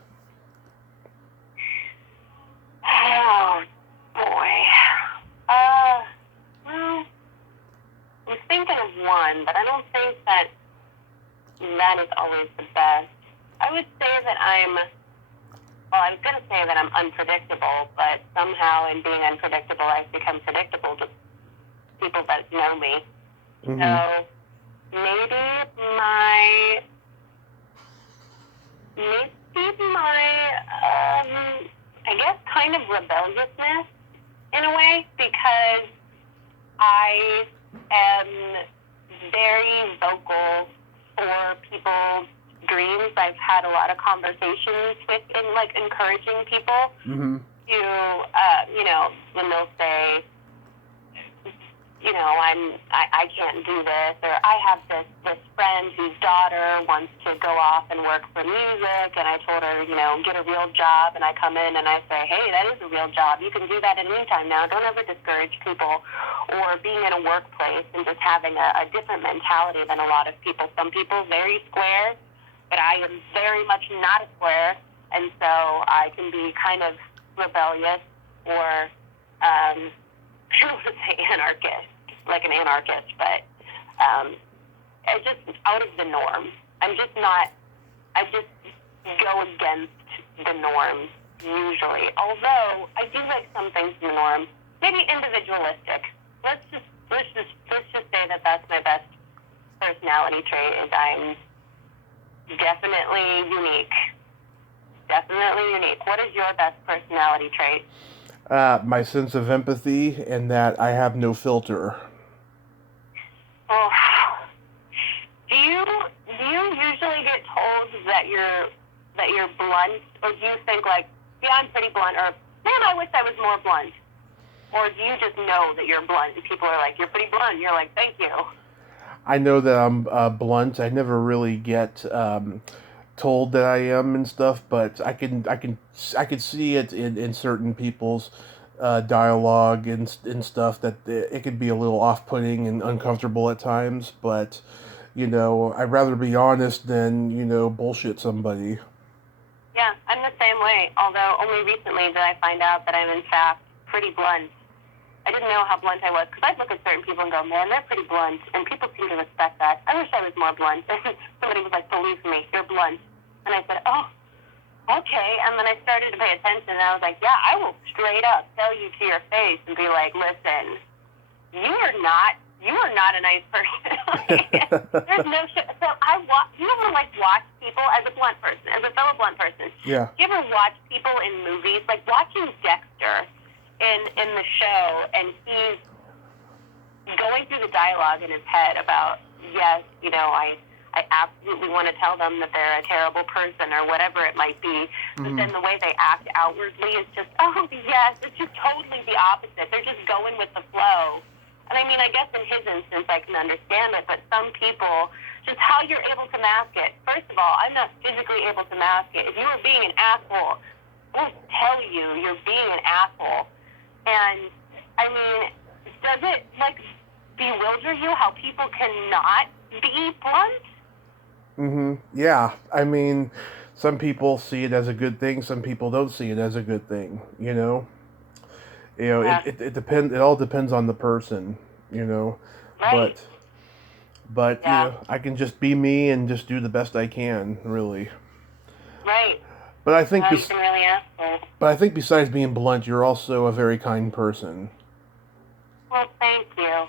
Oh, boy. Well, I'm thinking of one, but I don't think that is always the best. I would say that I was going to say that I'm unpredictable, but somehow in being unpredictable, I've become predictable to people that know me. So maybe my I guess kind of rebelliousness in a way, because I am very vocal for people's dreams. I've had a lot of conversations with encouraging people to, when they'll say, I can't do this, or I have this friend whose daughter wants to go off and work for music, and I told her, get a real job, and I come in and I say, hey, that is a real job. You can do that at any time now. Don't ever discourage people, or being in a workplace and just having a different mentality than a lot of people. Some people very square, but I am very much not a square, and so I can be kind of rebellious, or I would say anarchist. like an anarchist, but it's just out of the norm. I'm just not. I just go against the norm usually. Although I do like some things in the norm. Maybe individualistic. Let's just say that that's my best personality trait. Is I'm definitely unique. Definitely unique. What is your best personality trait? My sense of empathy and that I have no filter. Oh, do you usually get told that you're blunt, or do you think like, yeah, I'm pretty blunt, or man, I wish I was more blunt, or do you just know that you're blunt and people are like, you're pretty blunt, and you're like, thank you? I know that I'm blunt. I never really get told that I am and stuff, but I can see it in certain people's dialogue and stuff that it could be a little off-putting and uncomfortable at times. But I'd rather be honest than bullshit somebody. Yeah, I'm the same way. Although only recently did I find out that I'm in fact pretty blunt. I didn't know how blunt I was, because I'd look at certain people and go, man, they're pretty blunt, and people seem to respect that. I wish I was more blunt. Somebody was like, believe me, you're blunt. And I said, oh, okay. And then I started to pay attention, and I was like, yeah, I will straight up tell you to your face and be like, listen, you are not a nice person. There's no shit. So you ever watch people as a blunt person, as a fellow blunt person? Yeah. You ever watch people in movies, like watching Dexter in the show, and he's going through the dialogue in his head about, yes, I absolutely want to tell them that they're a terrible person or whatever it might be. But then the way they act outwardly is just, oh, yes, it's just totally the opposite. They're just going with the flow. And I mean, I guess in his instance, I can understand it, but some people, just how you're able to mask it. First of all, I'm not physically able to mask it. If you were being an asshole, I will tell you you're being an asshole. And, I mean, does it, bewilder you how people cannot be blunt? Yeah. I mean, some people see it as a good thing. Some people don't see it as a good thing. Yeah. It depends. It all depends on the person. Right. But Yeah. I can just be me and just do the best I can, really. Right. But I think Well, you can really ask for. but I think besides being blunt, you're also a very kind person. Well, thank you.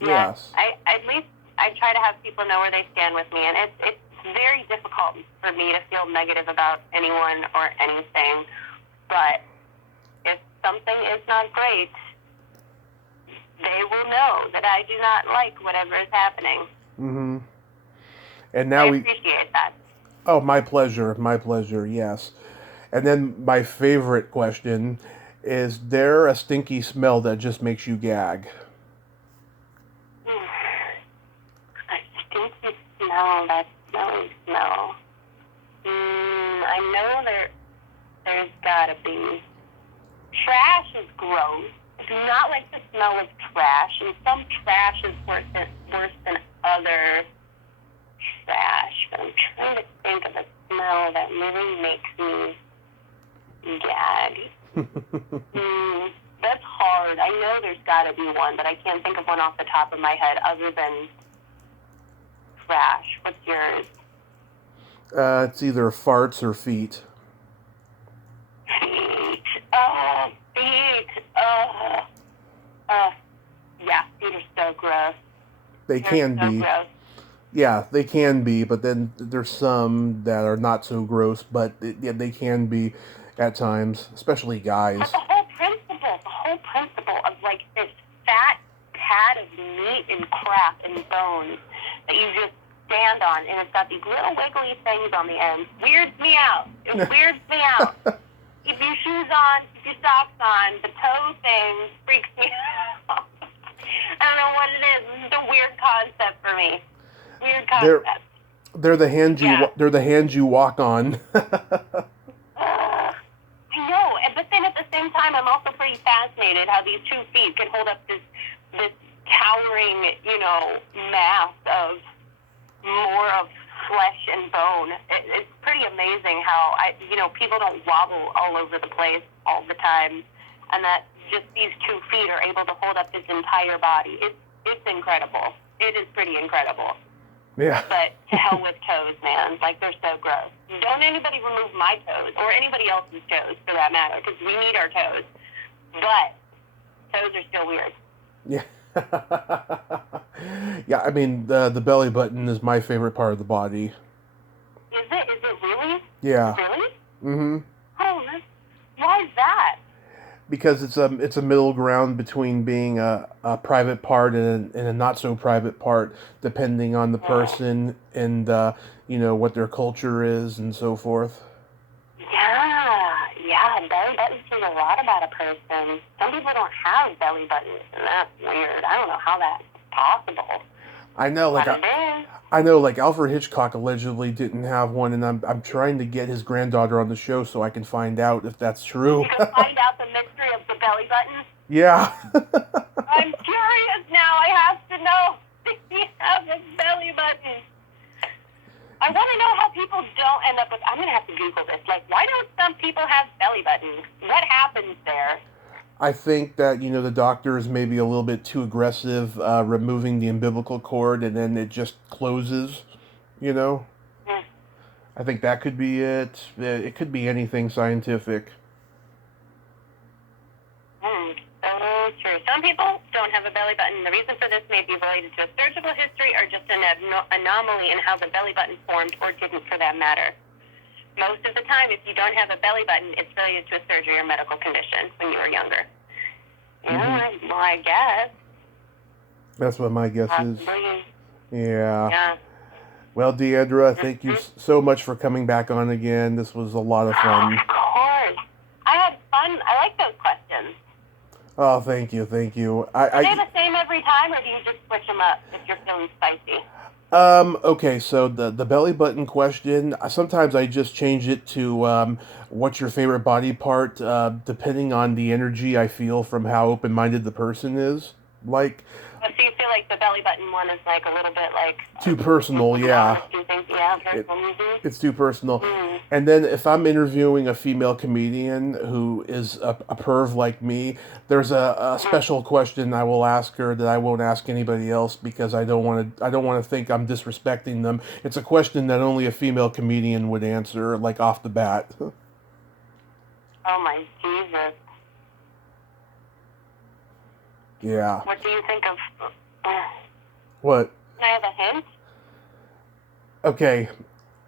Yes. At least I try to have people know where they stand with me, and it's very difficult for me to feel negative about anyone or anything. But if something is not great, they will know that I do not like whatever is happening. And now I appreciate that. Oh, my pleasure. My pleasure. Yes. And then my favorite question: is there a stinky smell that just makes you gag? A stinky smell, that smelly smell. I know there's gotta be. Trash is gross. I do not like the smell of trash, and some trash is worse than other trash. But I'm trying to think of a smell that really makes me gag. That's hard. I know there's got to be one, but I can't think of one off the top of my head other than trash. What's yours? It's either farts or feet. Feet. Feet. Yeah, feet are so gross. They can so be. Gross. Yeah, they can be, but then there's some that are not so gross, but yeah, they can be at times, especially guys. But the whole principle of this fat pad of meat and crap and bones that you just stand on, and it's got these little wiggly things on the end, weirds me out. It weirds me out. Keep your shoes on, keep your socks on. The toe thing freaks me out. I don't know what it is. This is a weird concept for me. Weird concept. They're the hands you walk on. I know, but then at the same time, I'm also pretty fascinated how these 2 feet can hold up this towering, mass of more of flesh and bone. It's pretty amazing how people don't wobble all over the place all the time, and that just these 2 feet are able to hold up this entire body. it's incredible. It is pretty incredible. Yeah. But to hell with toes, man. Like, they're so gross. Don't anybody remove my toes, or anybody else's toes, for that matter, because we need our toes. But toes are still weird. Yeah. Yeah, I mean, the belly button is my favorite part of the body. Is it? Is it really? Yeah. Really? Mm-hmm. Oh, why is that? Because it's a middle ground between being a private part and a not so private part, depending on the person and what their culture is and so forth. Yeah, belly buttons say a lot about a person. Some people don't have belly buttons, and that's weird. I don't know how that's possible. I know, like But it is. I know, like Alfred Hitchcock allegedly didn't have one, and I'm trying to get his granddaughter on the show so I can find out if that's true. You can find out the mystery of the belly button. Yeah. I'm curious now. I have to know if he has a belly button. I want to know how people don't end up with... I'm going to have to Google this. Like, why don't some people have belly buttons? What happens there? I think that, the doctor is maybe a little bit too aggressive, removing the umbilical cord, and then it just closes, Mm. I think that could be it. It could be anything scientific. So true. Some people don't have a belly button. The reason for this may be related to a surgical history or just an anomaly in how the belly button formed, or didn't for that matter. Most of the time, if you don't have a belly button, it's related to a surgery or medical condition when you were younger. Yeah, well, I guess. That's what my guess is. Possibly. Yeah. Yeah. Well, Diandra, thank you so much for coming back on again. This was a lot of fun. Of course. I had fun. I like those questions. Oh, thank you. Are they the same every time, or do you just switch them up if you're feeling spicy? Okay, so the belly button question, sometimes I just change it to what's your favorite body part, depending on the energy I feel from how open-minded the person is. Like, So you feel like the belly button one is like a little bit like... too personal, yeah. You think, yeah, personal. It's too personal. And then if I'm interviewing a female comedian who is a perv like me, there's a special question I will ask her that I won't ask anybody else because I don't want to think I'm disrespecting them. It's a question that only a female comedian would answer, like off the bat. Oh my Jesus. Yeah. What do you think of... What? Can I have a hint? Okay,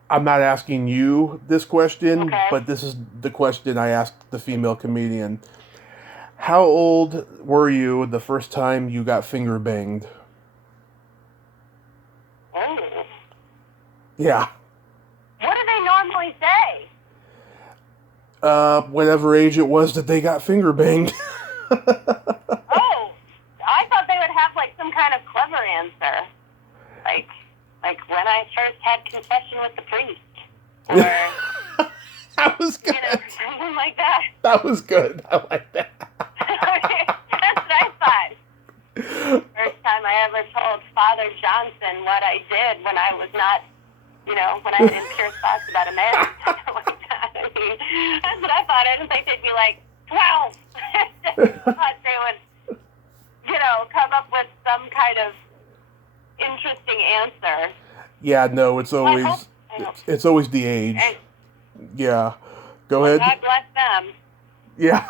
I'm not asking you this question, Okay. but this is the question I asked the female comedian. How old were you the first time you got finger banged? Oh. Yeah. What do they normally say? Whatever age it was that they got finger banged. Oh, I thought they would have like some kind of clever answer. Like when I first had confession with the priest. Or, That was good. something like that. That was good. I like that. That's what I thought. First time I ever told Father Johnson what I did when I was not, when I had impure thoughts about a man. Something like that. I mean, that's what I thought. I didn't think they'd be like, 12. I thought they would, come up with some kind of interesting answer. Yeah, no, it's always the age. Hey, Yeah. Go ahead. God bless them. Yeah.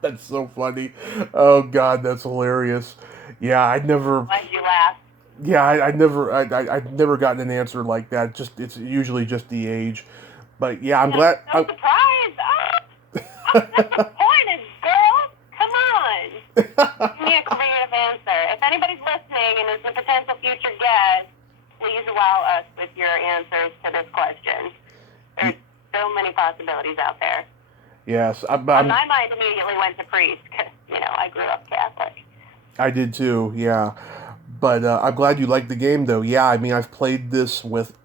That's so funny. Oh God, that's hilarious. Yeah, I'd never. Why'd you laugh? Yeah, I'd never gotten an answer like that. It's usually just the age. But yeah, I'm glad. No surprise. I'm disappointed, girl. Come on. Give me a creative answer. If anybody's listening and is a potential future guest, please wow us with your answers to this question. There's so many possibilities out there. Yes, My mind immediately went to priest because, I grew up Catholic. I did too. Yeah, but I'm glad you liked the game, though. Yeah, I mean, I've played this with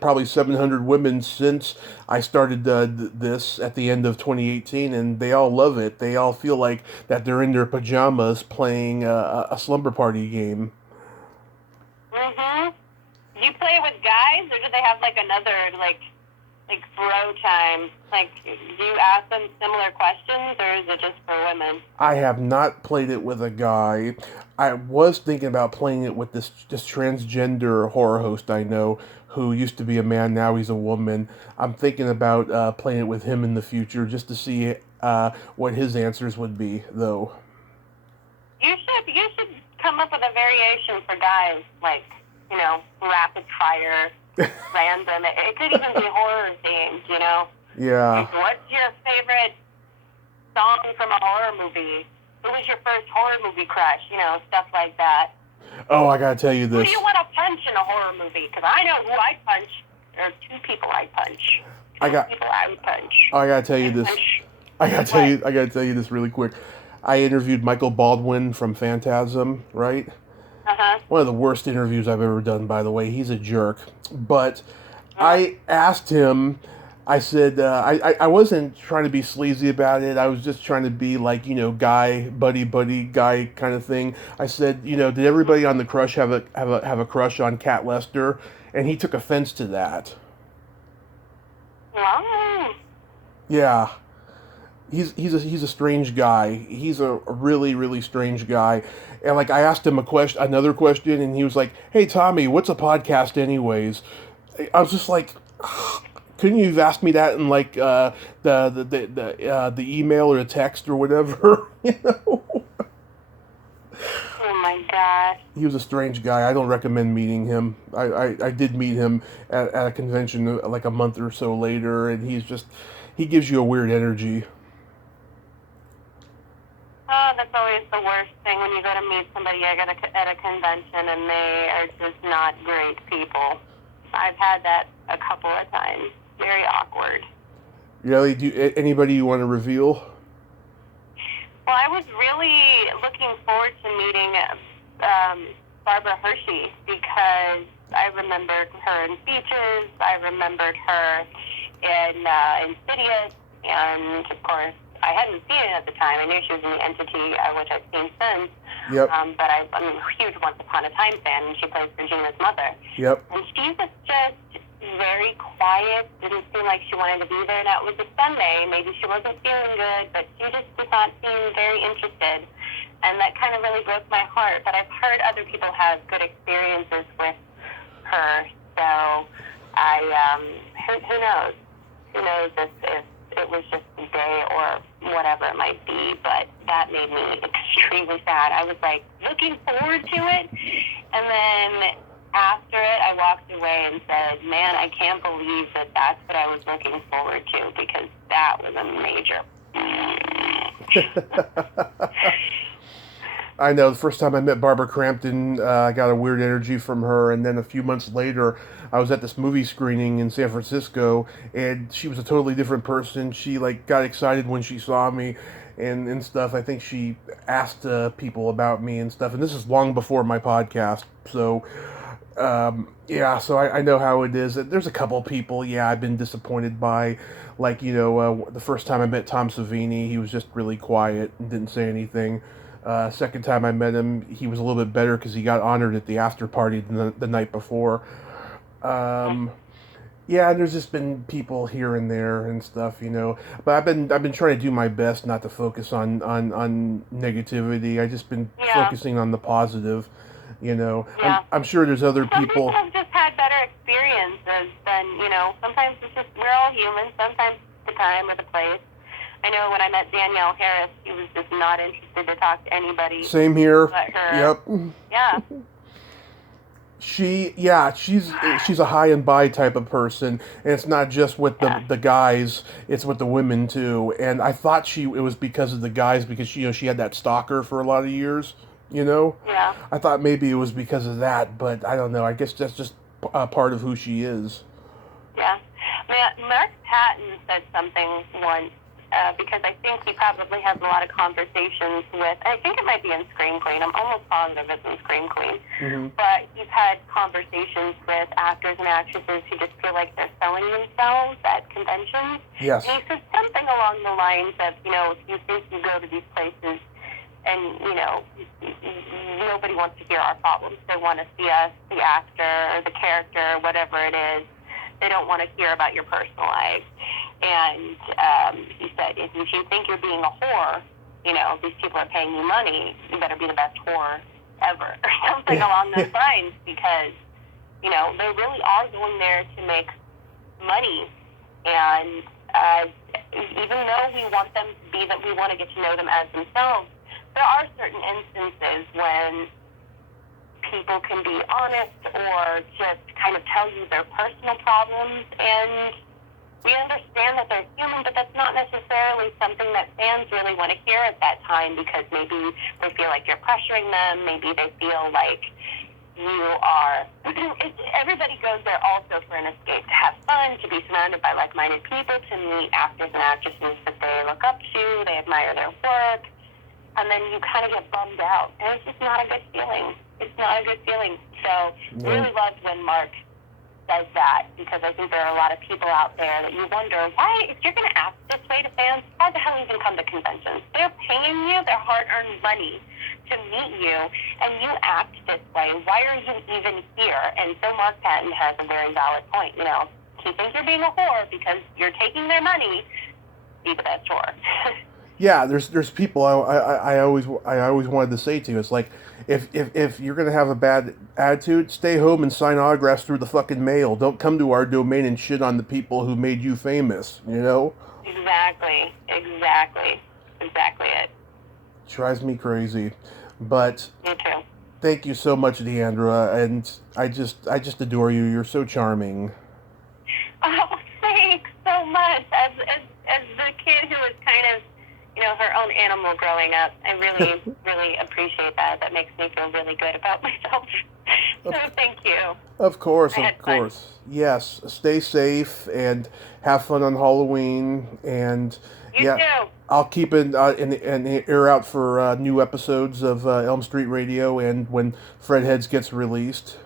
probably 700 women since I started this at the end of 2018, and they all love it. They all feel like that they're in their pajamas playing a slumber party game. Mm-hmm. Do you play with guys, or do they have, like, another, like, like bro time? Like, do you ask them similar questions, or is it just for women? I have not played it with a guy. I was thinking about playing it with this transgender horror host I know who used to be a man, now he's a woman. I'm thinking about playing it with him in the future just to see what his answers would be, though. You should come up with a variation for guys, like, rapid fire, random. It could even be horror themed, Yeah. Like, what's your favorite song from a horror movie? Who was your first horror movie crush? Stuff like that. Oh, I gotta tell you Who this. do you want to punch in a horror movie? Because I know who I'd punch. There are two people I'd punch. I would punch. Oh, I gotta tell you this. I gotta tell you this really quick. I interviewed Michael Baldwin from Phantasm, right? Uh-huh. One of the worst interviews I've ever done, by the way. He's a jerk. But I asked him, I said, I wasn't trying to be sleazy about it. I was just trying to be like, guy, buddy guy kind of thing. I said, did everybody on the crush have a crush on Cat Lester? And he took offense to that. Wow. Yeah. He's a strange guy. He's a really, really strange guy. And like I asked him another question, and he was like, "Hey Tommy, what's a podcast anyways?" I was just like, couldn't you have asked me that in like the email or the text or whatever? Oh my gosh. He was a strange guy. I don't recommend meeting him. I did meet him at a convention like a month or so later, and he gives you a weird energy. Oh, that's always the worst thing when you go to meet somebody at a convention and they are just not great people. I've had that a couple of times. Very awkward. Really? Anybody you want to reveal? Well, I was really looking forward to meeting Barbara Hershey because I remembered her in Beaches. I remembered her in Insidious, and of course, I hadn't seen it at the time. I knew she was in The Entity, which I've seen since. Yep. But I'm a huge Once Upon a Time fan, and she plays Regina's mother. Yep. And she was just very quiet, didn't seem like she wanted to be there. Now, it was a Sunday. Maybe she wasn't feeling good, but she just did not seem very interested. And that kind of really broke my heart. But I've heard other people have good experiences with her. So who knows? Who knows if it was just a day or whatever it might be, but that made me extremely sad. I was like looking forward to it, and then after it I walked away and said, man, I can't believe that that's what I was looking forward to, because that was a major I know, the first time I met Barbara Crampton, I got a weird energy from her, and then a few months later, I was at this movie screening in San Francisco, and she was a totally different person. She, like, got excited when she saw me and stuff. I think she asked people about me and stuff, and this is long before my podcast, so... so I know how it is. There's a couple people, I've been disappointed by. Like, the first time I met Tom Savini, he was just really quiet and didn't say anything. Second time I met him, he was a little bit better because he got honored at the after party the night before. There's just been people here and there and stuff, But I've been trying to do my best not to focus on negativity. I've just been focusing on the positive, Yeah. I'm sure there's other Some people. have just had better experiences than, sometimes it's just, we're all human, sometimes it's the time or the place. I know when I met Danielle Harris, she was just not interested to talk to anybody. Same here. But her. Yep. Yeah. She's a high and by type of person, and it's not just with the guys, it's with the women too. And I thought it was because of the guys, because she had that stalker for a lot of years, Yeah. I thought maybe it was because of that, but I don't know. I guess that's just part of who she is. Yeah. Mark Patton said something once, because I think he probably has a lot of conversations with, I think it might be in Scream Queen, I'm almost positive it's in Scream Queen, but he's had conversations with actors and actresses who just feel like they're selling themselves at conventions. Yes. And he said something along the lines of, if you think you go to these places and, nobody wants to hear our problems, they want to see us, the actor, or the character, whatever it is, They don't want to hear about your personal life. And he said, if you think you're being a whore, you know, these people are paying you money, you better be the best whore ever, or something along those lines, because, you know, they really are going there to make money. And even though we want them to be that we want to get to know them as themselves, there are certain instances when people can be honest or just kind of tell you their personal problems, and we understand that they're human, but that's not necessarily something that fans really want to hear at that time, because maybe they feel like you're pressuring them, maybe they feel like you are... Everybody goes there also for an escape, to have fun, to be surrounded by like-minded people, to meet actors and actresses that they look up to, they admire their work, and then you kind of get bummed out, and it's just not a good feeling. It's not a good feeling. So really loved when Mark says that, because I think there are a lot of people out there that you wonder, why, if you're going to act this way to fans, why the hell even come to conventions? They're paying you their hard-earned money to meet you, and you act this way. Why are you even here? And so Mark Patton has a very valid point. You know, you think you're being a whore because you're taking their money, be the best whore. Yeah, there's people I always wanted to say to you. It's like, if you're gonna have a bad attitude, stay home and sign autographs through the fucking mail. Don't come to our domain and shit on the people who made you famous. You know? Exactly it. Drives me crazy, but Me too. thank you so much, Diandra, and I just adore you. You're so charming. Oh, thanks so much. As the kid who was kind of, you know, her own animal growing up, I really, really appreciate that. That makes me feel really good about myself. So thank you. Of course. Fun. Yes, stay safe and have fun on Halloween. And You too. I'll keep an ear out for new episodes of Elm Street Radio and when Fred Heads gets released.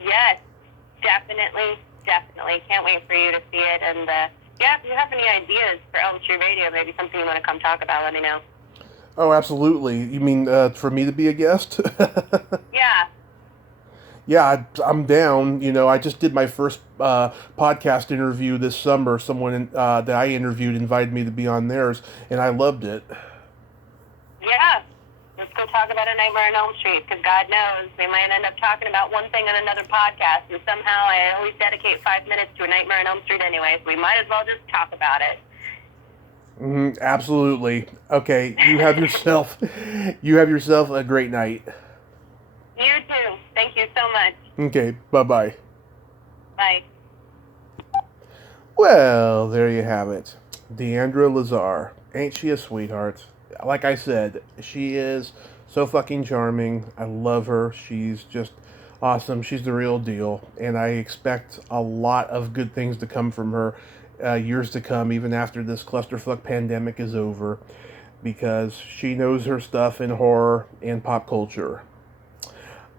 Yes, definitely. Can't wait for you to see it. And if you have any ideas for Elm Street Radio, maybe something you want to come talk about, let me know. Oh, absolutely. You mean for me to be a guest? Yeah. Yeah, I'm down. You know, I just did my first podcast interview this summer. Someone that I interviewed invited me to be on theirs, and I loved it. Yeah. Let's go talk about A Nightmare on Elm Street, because God knows we might end up talking about one thing on another podcast, and somehow I always dedicate 5 minutes to A Nightmare on Elm Street anyway, so we might as well just talk about it. Mm-hmm, absolutely. Okay, you have yourself a great night. You too. Thank you so much. Okay, bye-bye. Bye. Well, there you have it. Diandra Lazor. Ain't she a sweetheart? Like I said, she is so fucking charming. I love her. She's just awesome. She's the real deal. And I expect a lot of good things to come from her years to come, even after this clusterfuck pandemic is over, because she knows her stuff in horror and pop culture.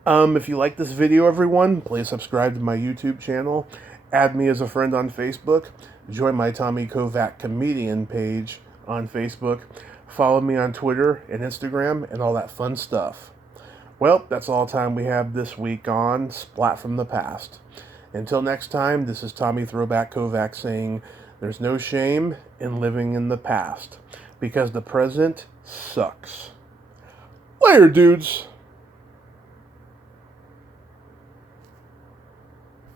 If you like this video, everyone, please subscribe to my YouTube channel. Add me as a friend on Facebook. Join my Tommy Kovac comedian page on Facebook. Follow me on Twitter and Instagram and all that fun stuff. Well, that's all the time we have this week on Splat from the Past. Until next time, this is Tommy Throwback Kovac saying, there's no shame in living in the past, because the present sucks. Later, dudes!